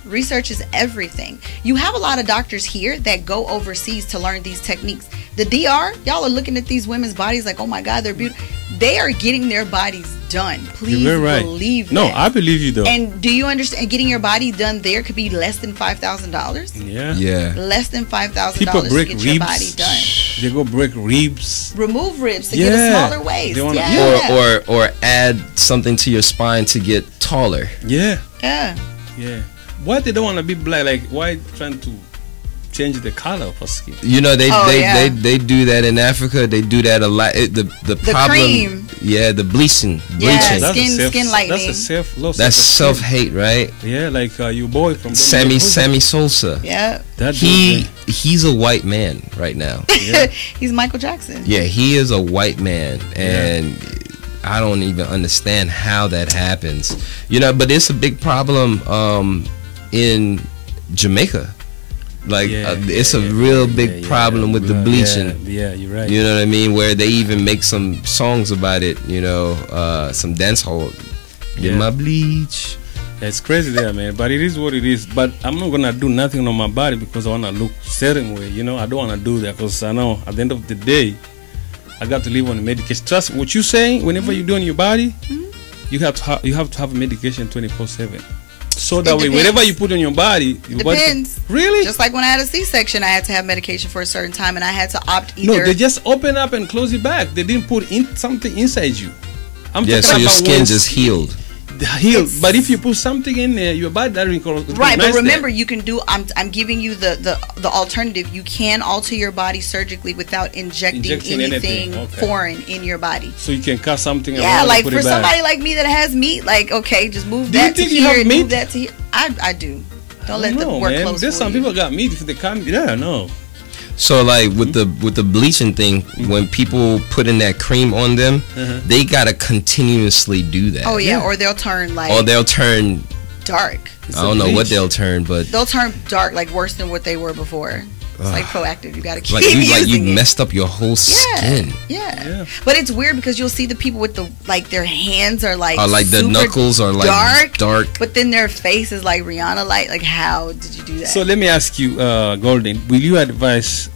is everything. You have a lot of doctors here that go overseas to learn these techniques. The DR, y'all are looking at these women's bodies like, oh my God, they're beautiful. They are getting their bodies done. Please You're very right. believe No, that. I believe you though. And do you understand? Getting your body done there could be less than $5,000. yeah. Yeah. Less than $5,000 People to break get your body ribs. done. They go break ribs. Remove ribs to get a Yeah. smaller waist. They wanna- Yeah. Or add something to your spine to get taller. Yeah. Yeah. Yeah. Why they don't want to be black? Like why trying to change the color of our skin? You know they Oh, they, yeah. they do that in Africa. They do that a lot. The problem, cream. yeah, the bleaching. Yeah, That's skin That's lightening. a self-love. That's self-hate, right? Yeah, like your boy from Sammy Dominican Sosa. Yeah. That He's a white man right now. Yeah. He's Michael Jackson. Yeah, he is a white man, and I don't even understand how that happens. But it's a big problem in Jamaica. Like it's a real big problem with the bleaching. Yeah, you're right. You know what I mean? Where they even make some songs about it. Some dance hall. Get Yeah. my bleach. It's crazy there, man. But it is what it is. But I'm not gonna do nothing on my body because I wanna look certain way. I don't wanna do that because I know at the end of the day, I got to live on medication. Trust what you're saying. Whenever you're doing your body, you have to have medication 24/7. So that way, depends. whatever you put on your body, your body Depends. really. Just like when I had a C-section, I had to have medication for a certain time, and I had to opt either. No, they just open up and close it back. They didn't put in something inside you. I'm Yeah, talking so your about skin when just healed. healed. But if you put something in there, your body doesn't recognize Right, but that. remember, you can do. I'm giving you the alternative. You can alter your body surgically without injecting Injecting anything anything, okay. foreign in your body. So you can cut something. Yeah, around like and put for it back. somebody like me that has meat, like okay, just move Do you that to think you here have and meat? move that to here. I do. Don't let the No, work man. close There's for some you. people got meat if they come. Yeah, no. So like with the bleaching thing, when people put in that cream on them, they gotta continuously do that. Oh yeah, or they'll turn like. Or they'll turn dark. I don't know what they'll turn, but they'll turn dark, like worse than what they were before. It's like Proactiv. You gotta keep like you messed up your whole skin. Yeah. But it's weird because you'll see the people with the like their hands are like the knuckles are like dark, but then their face is like Rihanna light. Like, how did you do that? So let me ask you, Golden, will you advise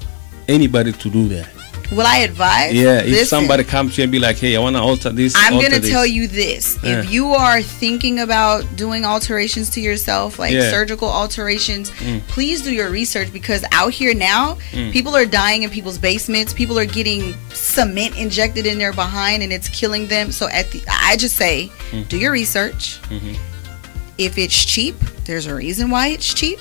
anybody to do that? Will I advise? Yeah, if somebody comes to you and be like, hey, I want to alter this. I'm going to tell you this. If you are thinking about doing alterations to yourself, like surgical alterations, please do your research, because out here now, people are dying in people's basements. People are getting cement injected in their behind and it's killing them. So I just say, do your research. If it's cheap, there's a reason why it's cheap.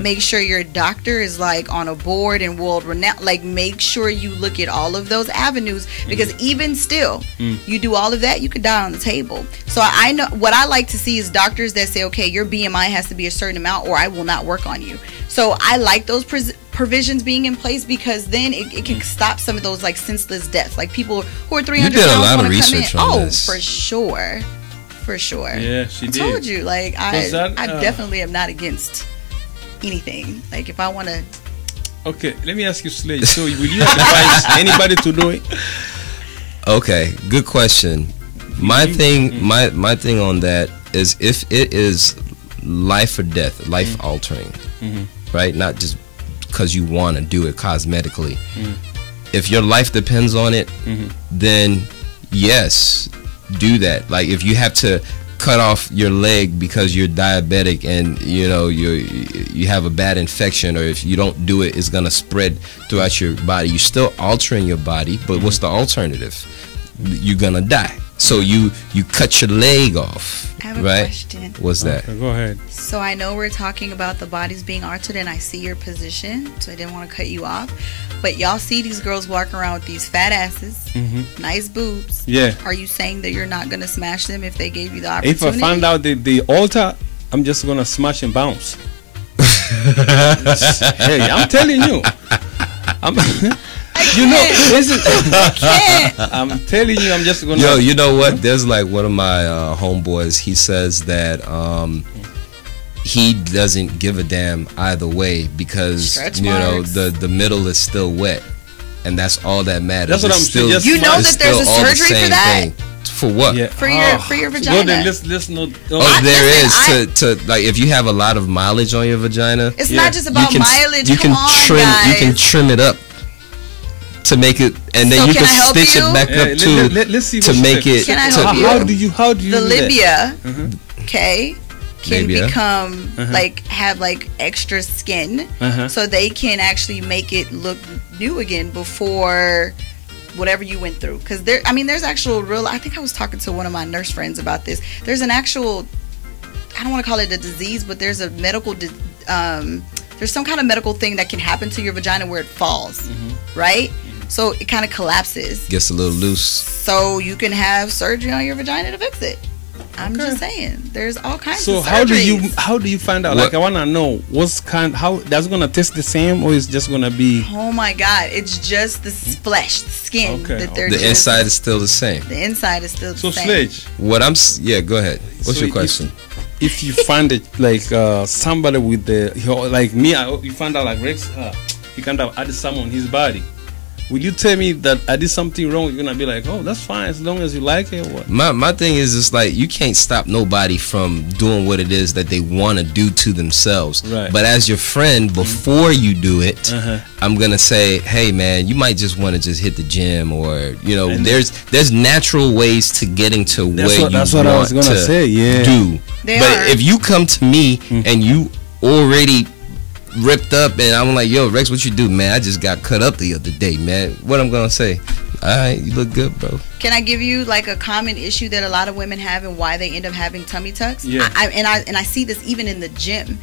Make sure your doctor is like on a board and world renowned. Like, make sure you look at all of those avenues, because even still, you do all of that, you could die on the table. So I know what I like to see is doctors that say, okay, your BMI has to be a certain amount or I will not work on you. So I like those provisions being in place, because then it can stop some of those like senseless deaths. Like people who are 300 pounds. You did a want lot of to research come in. on Oh, this. for sure. For sure. Yeah, she did. I told you, like, I definitely am not against anything. Like, if I want to. Okay, let me ask you, Sledge. So, will you advise anybody to do it? Okay, good question. My thing on that is, if it is life or death, life altering, right? Not just because you want to do it cosmetically. If your life depends on it, then yes, do that. Like, if you have to cut off your leg because you're diabetic and you have a bad infection, or if you don't do it, it's gonna spread throughout your body, you're still altering your body. But what's the alternative? You're gonna die. So you cut your leg off. I have a right? question. What's that? Okay, go ahead. So I know we're talking about the bodies being altered, and I see your position, so I didn't want to cut you off. But y'all see these girls walking around with these fat asses, nice boobs. Yeah. Are you saying that you're not gonna smash them if they gave you the opportunity? If I find out that they alter, I'm just gonna smash and bounce. Hey, I'm telling you. I'm telling you, I'm just gonna. Yo, you know what? There's like one of my homeboys. He says that he doesn't give a damn either way, because the middle is still wet, and that's all that matters. That's what I'm saying. You know that there's a surgery for that. For what? Yeah. For your vagina. Well, then let's not. There is to like, if you have a lot of mileage on your vagina. It's not just about mileage. You can trim. Guys. You can trim it up to make it, and then you can stitch it back up let's see to make it. Can I help you? How do you the do labia? That? Okay. Can labia. Become like have like extra skin, so they can actually make it look new again before whatever you went through. Because there's actual real. I think I was talking to one of my nurse friends about this. There's an actual, I don't want to call it a disease, but there's a medical. There's some kind of medical thing that can happen to your vagina where it falls, right? So it kind of collapses. Gets a little loose. So you can have surgery on your vagina to fix it. I'm just saying, there's all kinds of surgeries. So how do you find out? Like, I want to know how that's gonna taste the same, or is just gonna be? Oh my God, it's just the flesh, the skin that they're. The inside is still the same. The inside is still the same. So, Sledge. Go ahead. What's your question? If you find it like somebody with like me, you find out like Rex, he kind of added some on his body. Will you tell me that I did something wrong? You're gonna be like, oh, that's fine as long as you like it, or what? My thing is, it's like, you can't stop nobody from doing what it is that they want to do to themselves. Right. But as your friend, before you do it, I'm gonna say, hey man, you might just want to just hit the gym, or there's natural ways to getting to where you want to do. But if you come to me and you already ripped up, and I'm like, yo, Rex, what you do, man? I just got cut up the other day, man. What I'm gonna say? All right, you look good, bro. Can I give you like a common issue that a lot of women have and why they end up having tummy tucks? Yeah. I see this even in the gym.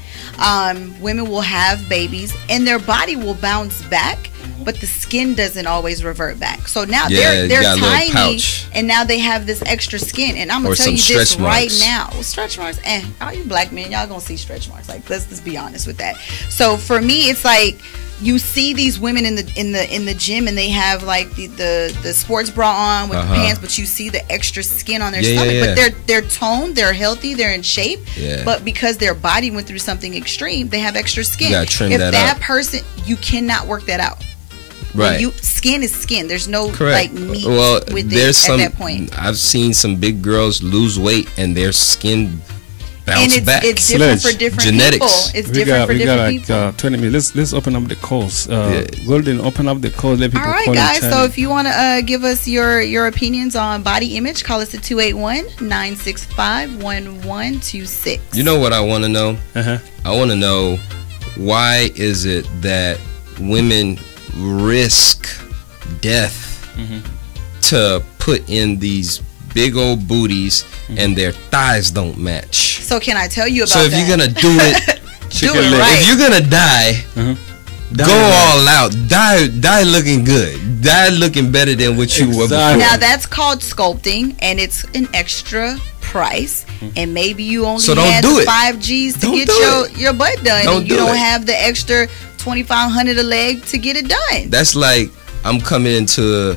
Women will have babies and their body will bounce back, but the skin doesn't always revert back. So now they're got a little tiny, pouch. and now they have this extra skin. And I'm Or gonna tell some you this stretch right marks. now. Stretch marks, all you black men, y'all gonna see stretch marks. Like let's be honest with that. So for me, it's like you see these women in the gym and they have like the sports bra on with the pants, but you see the extra skin on their stomach. But they're toned, they're healthy, they're in shape. Yeah. But because their body went through something extreme, they have extra skin. You gotta trim if that up. person, you cannot work that out. Right. Skin is skin. There's no Correct. like meat Well, with there's it some. at that point. I've seen some big girls lose weight and their skin bounce And back. it's different for Sledge. different Genetics. people. It's We different got for like different people. 20 minutes. Let's open up the calls. Golden, open up the calls. Let people All right, call guys. and So chat. if you want to give us your opinions on body image, call us at 281-965-1126. You know what I want to know? Uh-huh. I want to know, why is it that women risk death to put in these big old booties and their thighs don't match? So can I tell you about So if that? you're gonna do it, do it right. if you're gonna die, go all out. Die looking good. Die looking better than what you were before. Exactly. Now that's called sculpting, and it's an extra price. And maybe you only So don't had do the it. 5 G's to Don't get do your butt done, Don't and you do don't it. have the extra $2,500 a leg to get it done. That's like I'm coming into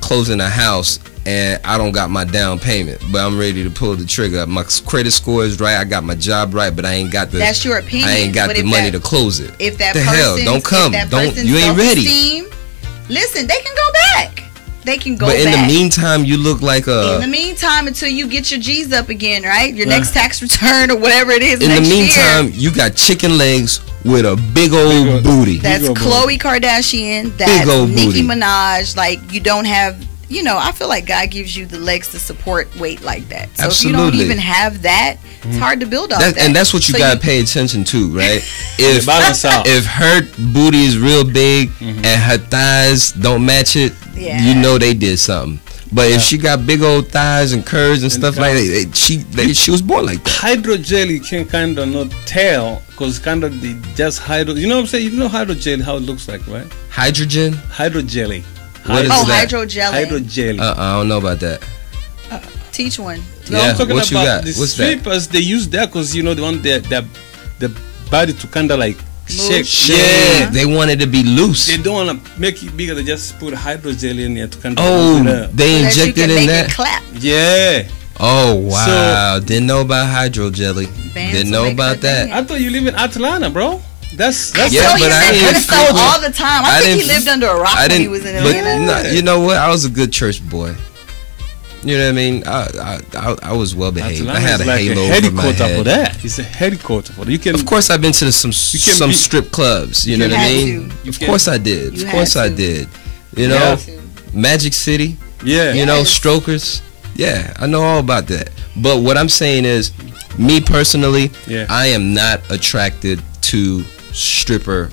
closing a house and I don't got my down payment, but I'm ready to pull the trigger. My credit score is right. I got my job right, but I ain't got the. That's your opinion. I ain't got but the if money that- to close it. If that the person, hell, don't come. Don't. You ain't ready. Listen, they can go back. They can go But back. in the meantime, you look like a. In the meantime, until you get your G's up again, right? Your next tax return or whatever it is In the next meantime, year. you got chicken legs with a big old booty. That's Big old Khloe Kardashian. That's old Nicki booty. Minaj. Like, you don't have, I feel like God gives you the legs to support weight like that. So if you don't Absolutely. even have that, it's hard to build off that. And that's what you So gotta pay attention to, right? If balance out. if her booty is real big and her thighs don't match it, Yeah. you know they did something. But if she got big old thighs and curves and stuff like that, she was born like that. Hydrogel, you can kind of not tell because kind of the just hydro. You know what I'm saying? You know hydrogel how it looks like, right? Hydrogen? Hydrogel. What is Oh, that? hydrogel. Hydrogel. I don't know about that. Teach one. No, Yeah, I'm talking what you about got? the What's that? strippers. They use that because they want the body to kind of like shake. Yeah, they wanted to be loose. They don't want to make it bigger. They just put hydrogel in there to kind of Oh, it up. they So that you injected can in make that? it clap. Yeah. Oh wow! Didn't know about hydrojelly. Bands Didn't will know make about her that. dance. I thought you live in Atlanta, bro. That's Yeah, So but he I said didn't Crystal frequent- all the time. I think he didn't- lived under a rock when he was in but Atlanta. no, you know what? I was a good church boy. You know what I mean? I was well behaved. Atlanta I had is a like halo a over my headquarter for head. that. It's a headquarter for that. You can. Of course, I've been to some be- strip clubs. You know You what I had mean? to. Of course I did. You Of course had I to. did. You know, Yeah. Magic City. Yeah. You know, Yes. strokers. Yeah, I know all about that. But what I'm saying is, me personally, Yeah. I am not attracted to stripper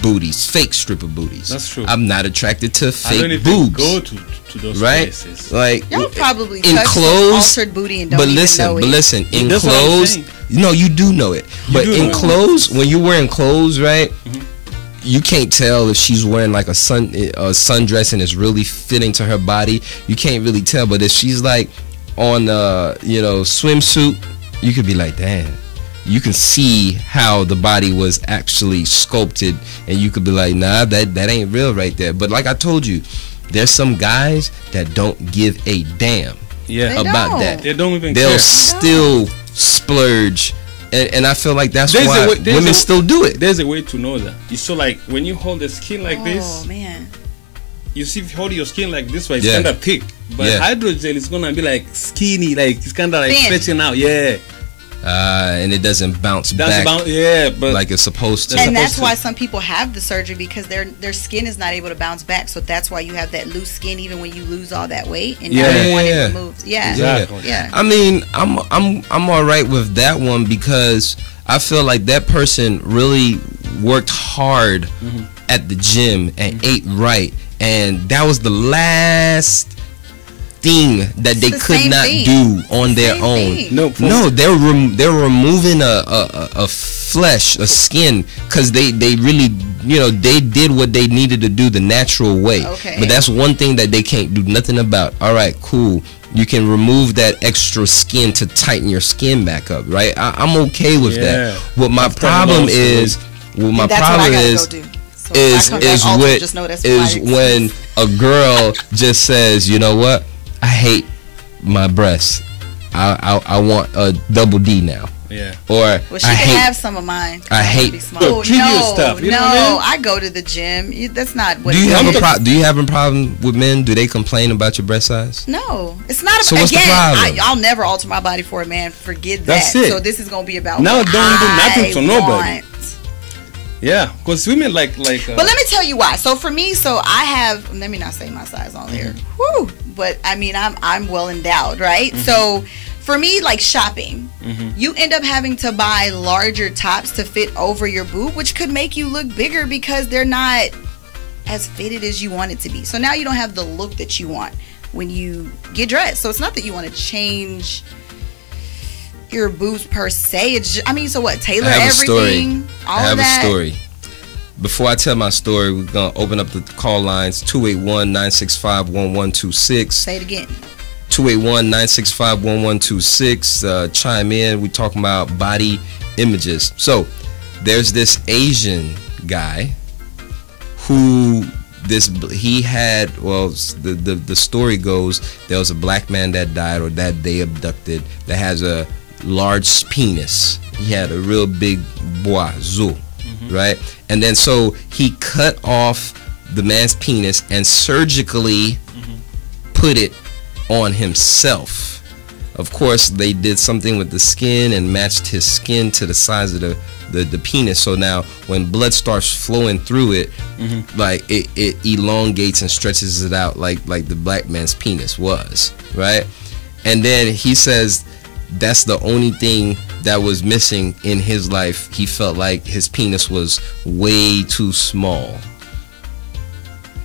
booties, fake stripper booties. That's true. I'm not attracted to I don't fake even boobs. go to those Right? places. Like Y'all probably in touched some clothes, altered booty and don't but even listen, know it. but listen, in That's what I'm clothes, saying. you do know it. But do in know it. clothes, when you're wearing clothes, right? You can't tell if she's wearing like a sundress and it's really fitting to her body. You can't really tell. But if she's like on swimsuit, you could be like, damn. You can see how the body was actually sculpted, and you could be like, nah, that ain't real right there. But like I told you, there's some guys that don't give a damn Yeah. They about don't. that. They don't even They'll care. still splurge, and I feel like that's There's a why way- there's women a- still do it. There's a way to know that. You so like when you hold the skin like Oh this, man. you see if you hold your skin like this way, it's Yeah. kind of thick. But Yeah. hydrogel is gonna be like skinny, like it's kind of like Thin. stretching out. Yeah. And it doesn't bounce That's back about but like it's supposed to. That's And that's supposed why to. some people have the surgery because their skin is not able to bounce back. So that's why you have that loose skin even when you lose all that weight and now Yeah. you want Yeah. it removed. Yeah. Exactly. Yeah. I mean, I'm all right with that one because I feel like that person really worked hard at the gym and ate right, and that was the last thing that they the could same not thing. do on their Same own. thing. No, they're removing a flesh, a skin, because they really, you know, they did what they needed to do the natural way. Okay. But that's one thing that they can't do nothing about. All right, cool. You can remove that extra skin to tighten your skin back up, right? I'm okay with that. What my problem is, what my And that's problem what I gotta is, go do. So if I come back altered, just know that's is why when a girl just says, you know what, I hate my breasts. I want a double D now. Yeah. Or well, she I can hate. have some of mine. I hate. Oh, trivial no, stuff, you know no, what I mean? I go to the gym. That's not what. Do you it have is. Do you have a problem with men? Do they complain about your breast size? No, it's not. So what's the again, problem? I'll never alter my body for a man. Forget That's that. it. So this is gonna be about Now what don't do nothing I to nobody. want. Yeah, because women like. But let me tell you why. So for me, I have. Let me not say my size on there. Whew. But I mean, I'm well endowed, right? So for me, like shopping, you end up having to buy larger tops to fit over your boob, which could make you look bigger because they're not as fitted as you want it to be. So now you don't have the look that you want when you get dressed. So it's not that you want to change your boobs per se. It's just, I mean, so what? Tailor I have everything. All I have of that. a story. Before I tell my story, we're gonna open up the call lines 281-965-1126. Say it again. 281-965-1126. Chime in. We talking about body images. So there's this Asian guy who he had, well, the story goes, there was a black man that died or that they abducted that has a large penis. He had a real big boiseau, right? And then so he cut off the man's penis and surgically put it on himself. Of course, they did something with the skin and matched his skin to the size of the penis. So now when blood starts flowing through it, like it elongates and stretches it out like the black man's penis was, right? And then he says that's the only thing that was missing in his life. He felt like his penis was way too small.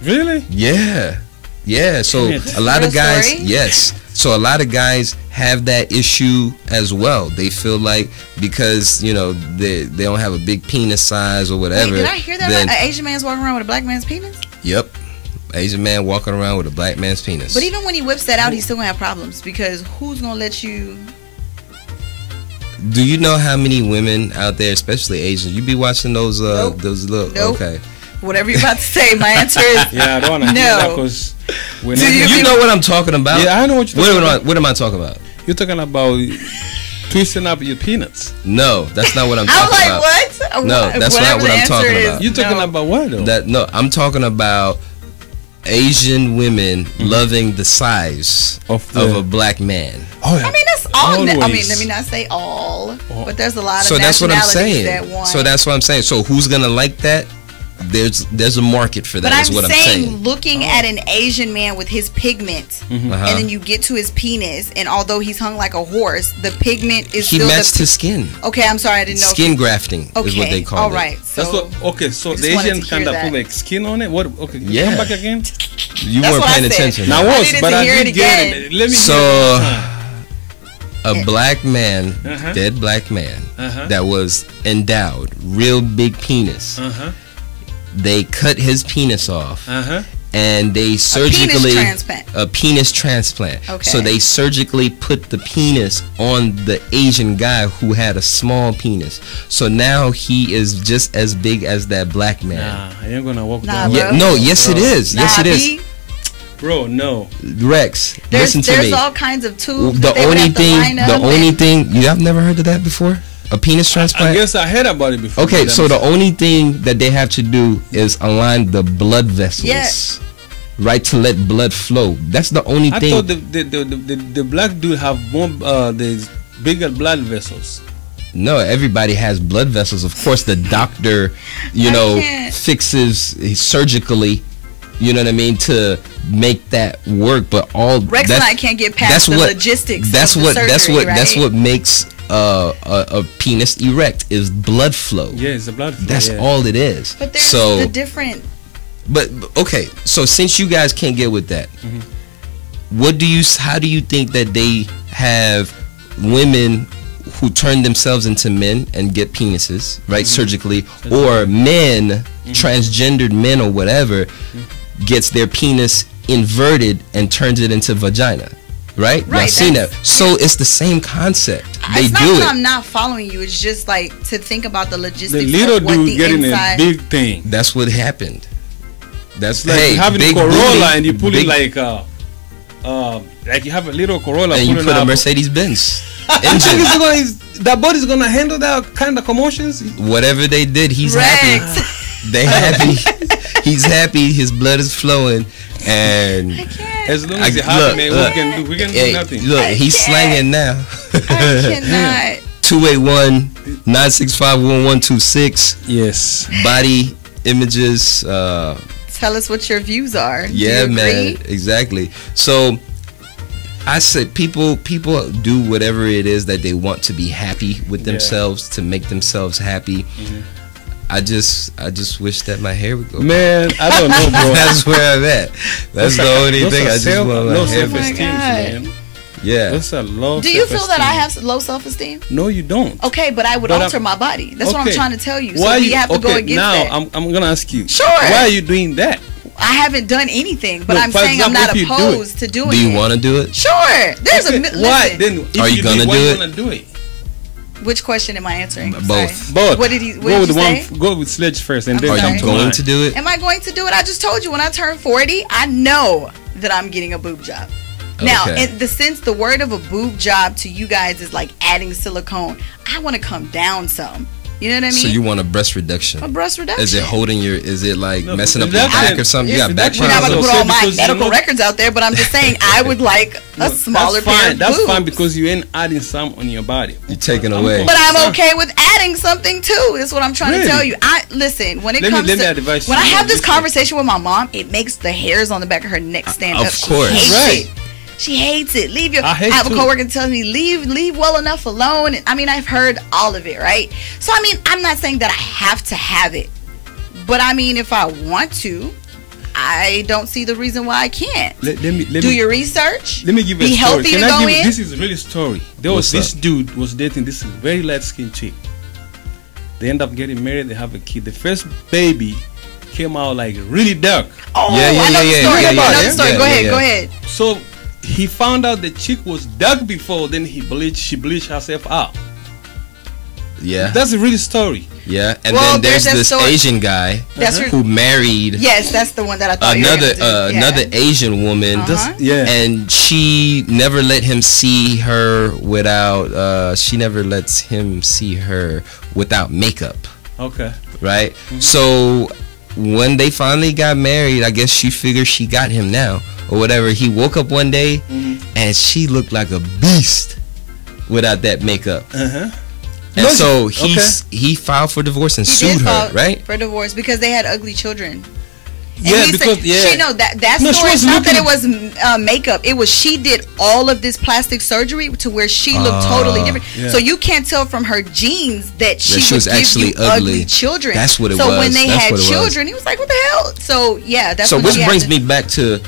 Really? Yeah. So a lot of guys, story? yes. So a lot of guys have that issue as well. They feel like because, you know, they don't have a big penis size or whatever. Wait, did I hear that? then- An Asian man's walking around with a black man's penis? Yep. Asian man walking around with a black man's penis. But even when he whips that out, he's still gonna have problems because who's gonna let you? Do you know how many women out there, especially Asians, you be watching those Nope. those little Nope. okay. Whatever you're about to say, my answer is Yeah, I don't want to hear No. that because You know what I'm talking about? Yeah, I know what you're talking about. What am I talking about? You're talking about twisting up your peanuts. No, that's not what I'm I'm talking like, about. what? No, that's not Whatever what the I'm answer talking is, about. You're talking no. about what though? I'm talking about Asian women loving the size Of of the- a black man. Oh yeah. I mean, that's all. I mean, Always. let me not say all, but there's a lot of So that's what I'm nationalities saying. that want. So that's what I'm saying. So who's gonna like that? There's a market for that. But Is I'm what I'm saying, saying. looking at an Asian man with his pigment, Uh-huh. and then you get to his penis, and although he's hung like a horse, the pigment is He still matched the. his skin. Okay, I'm sorry, I didn't know. Skin grafting Okay, is what they call all it. right. So That's what. Okay, so I just the wanted Asians to hear kind of that. put like skin on it. What? Okay, Yeah. come back again. You That's weren't what I paying said. attention. Now I was, needed but to I hear did it get again. it. Let me. So, hear it. a black man, Uh-huh. dead black man, Uh-huh. that was endowed, real big penis. Uh-huh. They cut his penis off. Uh-huh. And they surgically transplant. a penis transplant. Okay. So they surgically put the penis on the Asian guy who had a small penis. So now he is just as big as that black man. Nah, I ain't gonna walk Nah, down. bro. Yeah, no, yes it is. Yes Nah, it is. B, Bro, no. Rex, There's listen to me. all kinds of tubes. The that they would only have to thing, line up the only and- thing you have never heard of that before? A penis I transplant? guess I heard about it before. Okay, but so I'm- the only thing that they have to do is align the blood vessels. Yeah. Right, to let blood flow. That's the only I thing. thought the black dude have more the bigger blood vessels. No, everybody has blood vessels. Of course, the doctor, you I know, can't. fixes surgically, you know what I mean, to make that work. But all Rex and I can't get past the logistics. That's of the what. surgery, That's what. Right? That's what makes a penis erect is blood flow. Yeah, it's the blood flow. That's yeah. all it is. But there's so the different. But okay, so since you guys can't get with that, how do you think that they have women who turn themselves into men and get penises, right, surgically, or men, transgendered men or whatever, gets their penis inverted and turns it into vagina, right? I've seen that. So it's the same concept. They it's not do that it. I'm not following you. It's just like to think about the logistics. The little of what dude the getting inside. a big thing. That's what happened. That's Like hey, you having a big Corolla booty, and you pull it big- like you have a little Corolla and you pulling put a out- Mercedes Benz You think engine. that body's gonna handle that kind of commotions? Whatever they did, he's Rex. happy. They happy. He's happy. His blood is flowing, and I can't. As long as you're happy, man, look, we can hey, do nothing. look, I he's can't. slanging now. I cannot. 281-965-1126. Yes. Body images. Tell us what your views are. Do Yeah, you man. agree? Exactly. So I said people do whatever it is that they want to be happy with themselves, to make themselves happy. I just wish that my hair would go. Man, I don't know, bro. That's where I'm at. That's the only Those thing. are I just want my low hair. self-esteem, man. Yeah. That's a low. Do you feel that I self-esteem. have low self-esteem? No, you don't. Okay, but I would But alter my body. That's what I'm okay. trying to tell you. So Why we you have to go okay, against now, that. I'm gonna ask you. Sure. Why are you doing that? I haven't done anything, but No, I'm for saying I'm example, not if you do it, opposed to doing it. Do you want to do it? Sure. There's Okay, why? listen, Then if Are you gonna why do you it? gonna do it? Which question am I answering? Both. Sorry. Both. What did he? Go What did with you the say? one. Go with Sledge first, and I'm then Are sorry. come you to going mine. to do it? Am I going to do it? I just told you when I turn 40, I know that I'm getting a boob job. Now, Okay. in the sense, the word of a boob job to you guys is like adding silicone. I want to come down some. You know what I mean? So you want a breast reduction? a breast reduction. Is it holding your? Is it like No, messing up your reduction- back or something? You yes, got back reduction We're not is going to problems? put all okay my because you medical know- records out there, but I'm just saying I would like a smaller pair of That's boobs. fine because you ain't adding some on your body. You're taking away. But I'm okay with adding something too. That's what I'm trying to Really? tell you. I listen when it Let me- comes let me to advise when you I have on this this conversation with my mom, it makes the hairs on the back of her neck stand Of up. course. She hates Right. it. She hates it. Leave your. I hate have a too. coworker that tells me leave well enough alone. And, I mean, I've heard all of it, right? So I mean, I'm not saying that I have to have it, but I mean, if I want to, I don't see the reason why I can't. Let me Do your research. Let me give you Be a story. healthy Can to I go give you, in. this is a really story. There was What's this up? dude was dating this very light skinned chick. They end up getting married. They have a kid. The first baby came out like really dark. Oh, Yeah, yeah, I know yeah, the yeah, story. yeah, I know yeah, the story. yeah, Go yeah, ahead. yeah. Go ahead. So he found out the chick was dark before. Then she bleached herself out. Yeah. That's a real story. Yeah. And Well, then there's there's that this story- Asian guy That's her. who married Yes, that's the one that I thought another you were gonna do. Yeah. another Asian woman. Uh-huh. Yeah. And she never let him see her without she never lets him see her without makeup, Okay. right? So when they finally got married, I guess she figured she got him now or whatever. He woke up one day and she looked like a beast without that makeup. Uh-huh. And No, so okay. he filed for divorce and He sued did her, file right? for divorce because they had ugly children. And Yeah, he because said, yeah. she know that No, she story. was It's not that it looking- was makeup. It was she did all of this plastic surgery to where she looked totally different. yeah. So you can't tell from her genes that she she would was give actually you ugly ugly. children. That's what it so was. when they That's had what it was. children, he was like, "What the hell?" So yeah, that's So what which she had brings to- me back to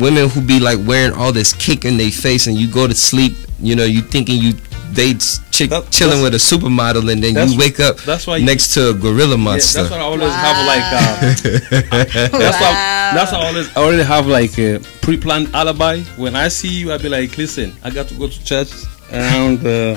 women who be like wearing all this cake in their face and you go to sleep, you know, you thinking they chilling that's- with a supermodel and then that's- you wake up that's why you- next to a gorilla Yeah, monster. that's why I always have like that's why I already have like a pre-planned alibi. When I see you, I'll be like, listen, I got to go to church around. You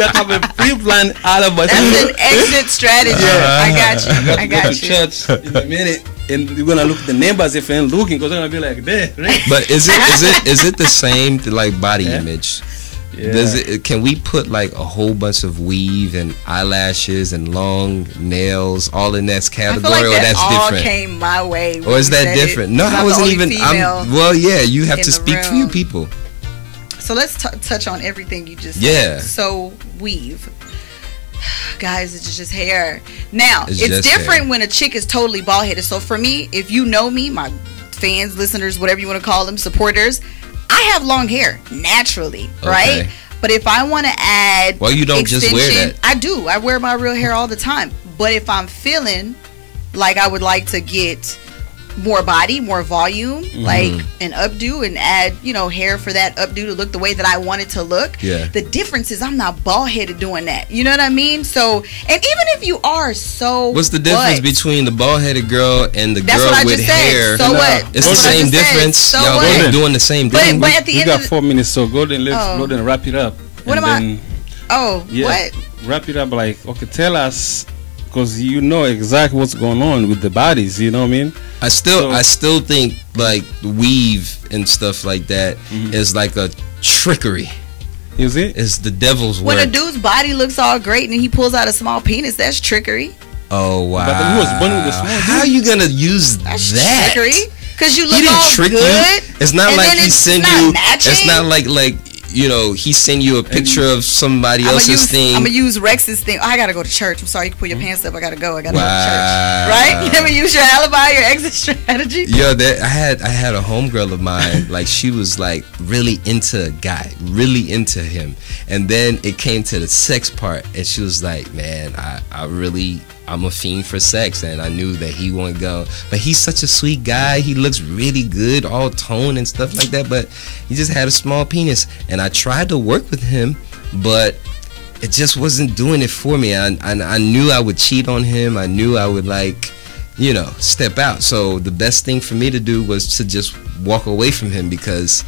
got to have a pre-planned alibi. That's an exit strategy. I got you. I I got got to you. church in a minute, and you're gonna look at the neighbors if they ain't looking, because they're gonna be like, there, right? But is it the same like body Yeah. image? Yeah. Can we put like a whole bunch of weave and eyelashes and long nails all in that I feel category, like or that that's all different? came my way. when Or is you that said it. different? No, I'm I the wasn't only even. female. Well, yeah, you have in to the speak for you room. people. So let's touch on everything you just Yeah. said. So weave. Guys, it's just hair. Now, It's it's just different hair. when a chick is totally bald headed. So for me, if you know me, my fans, listeners, whatever you want to call them, supporters, I have long hair naturally, right? Okay. But if I want to add Well, you don't just wear that. I do. I wear my real hair all the time. But if I'm feeling like I would like to get more body, more volume, like an updo, and add, hair for that updo to look the way that I want it to look. Yeah. The difference is I'm not bald headed doing that. You know what I mean? So, and even if you are, so what's the difference between the bald headed girl and the That's girl what I with just said. hair? So what? It's That's the what I same just said. difference. So Y'all what? both doing the same thing. But at the We end got of the, 4 minutes, so let's go and wrap it up. What and am I- then, what? Wrap it up like, okay, tell us, because you know exactly what's going on with the bodies, you know what I mean? I still think like weave and stuff like that is like a trickery. Is it? It's the devil's work. When a dude's body looks all great and he pulls out a small penis, that's trickery. Oh wow! But he was born with a small How are you gonna use That's that? trickery. Because you He look didn't all trick good. you. It's not and like then he it's send not you. matching. It's not like he send you a picture of somebody else's thing. I'm gonna use Rex's thing. Oh, I gotta go to church. I'm sorry, you can pull your pants up. I gotta go. I gotta Wow. go to church. Right? Let me use your alibi, your exit strategy. Yo, I had a homegirl of mine. Like she was like really into a guy, really into him, and then it came to the sex part, and she was like, "Man, I'm a fiend for sex," and I knew that he wouldn't go. But he's such a sweet guy. He looks really good, all toned and stuff like that. But he just had a small penis, and I tried to work with him, but it just wasn't doing it for me. I knew I would cheat on him. I knew I would step out. So the best thing for me to do was to just walk away from him because.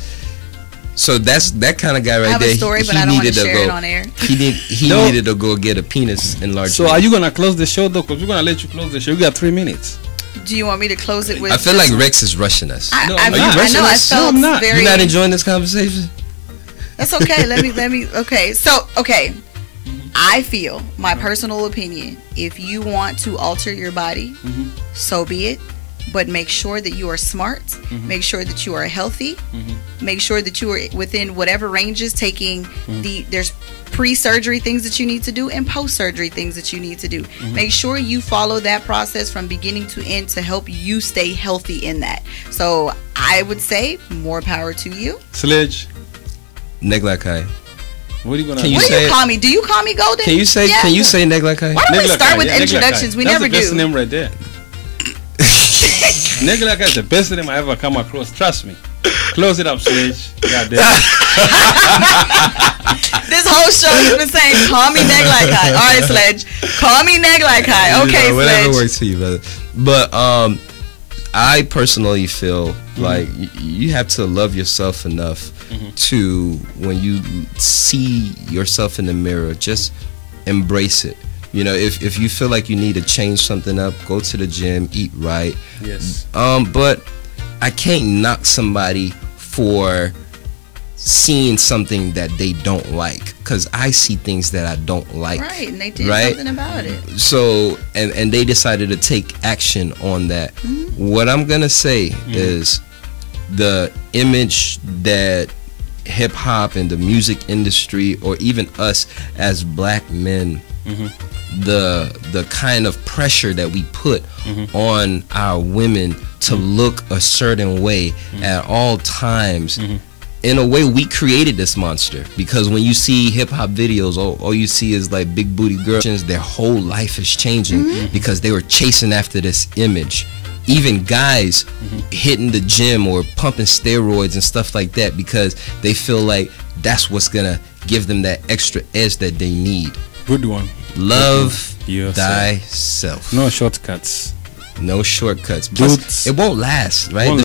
So that's that kind of guy right I have there. a story, but I don't want to share it on air. He needed to go get a penis enlargement. So are you gonna close the show though? Because we're gonna let you close the show. You got 3 minutes. Do you want me to close it with? I feel like Rex is rushing us. I No, know. are you I rushing know. I us? felt No, I'm not. very. You're not enjoying this conversation? That's okay. Let me. Okay. So okay. I feel my personal opinion. If you want to alter your body, so be it. But make sure that you are smart. Make sure that you are healthy. Make sure that you are within whatever ranges. Taking there's pre-surgery things that you need to do and post-surgery things that you need to do. Make sure you follow that process from beginning to end to help you stay healthy in that. So I would say more power to you. Sledge. Neglakai. What are you gonna? Can you What do say you it? call me? Do you call me Golden? Can you say Yeah. Neglakai? Why don't we start Neglakai, with yeah, introductions? Neglakai. We That's never the best do. name right there. Neglakai is the best name I ever come across. Trust me. Close it up, Sledge. God damn. This whole show has been saying, call me Neglakai. All right, Sledge. Call me Neglakai. Okay, whatever Sledge. works for you, brother. But I personally feel like you have to love yourself enough to, when you see yourself in the mirror, just embrace it. You know, if you feel like you need to change something up, go to the gym, eat right. Yes. But I can't knock somebody for seeing something that they don't like, because I see things that I don't like. Right, and they did Right? something about it. So and they decided to take action on that. What I'm gonna say is the image that hip hop and the music industry, or even us as black men, the kind of pressure that we put on our women to look a certain way at all times. In a way, we created this monster, because when you see hip hop videos, all you see is like big booty girls. Their whole life is changing because they were chasing after this image. Even guys hitting the gym or pumping steroids and stuff like that because they feel like that's what's gonna give them that extra edge that they need. Good one. Love Yourself. thyself. No shortcuts. No shortcuts. Plus, Dudes. it won't last, right? Won't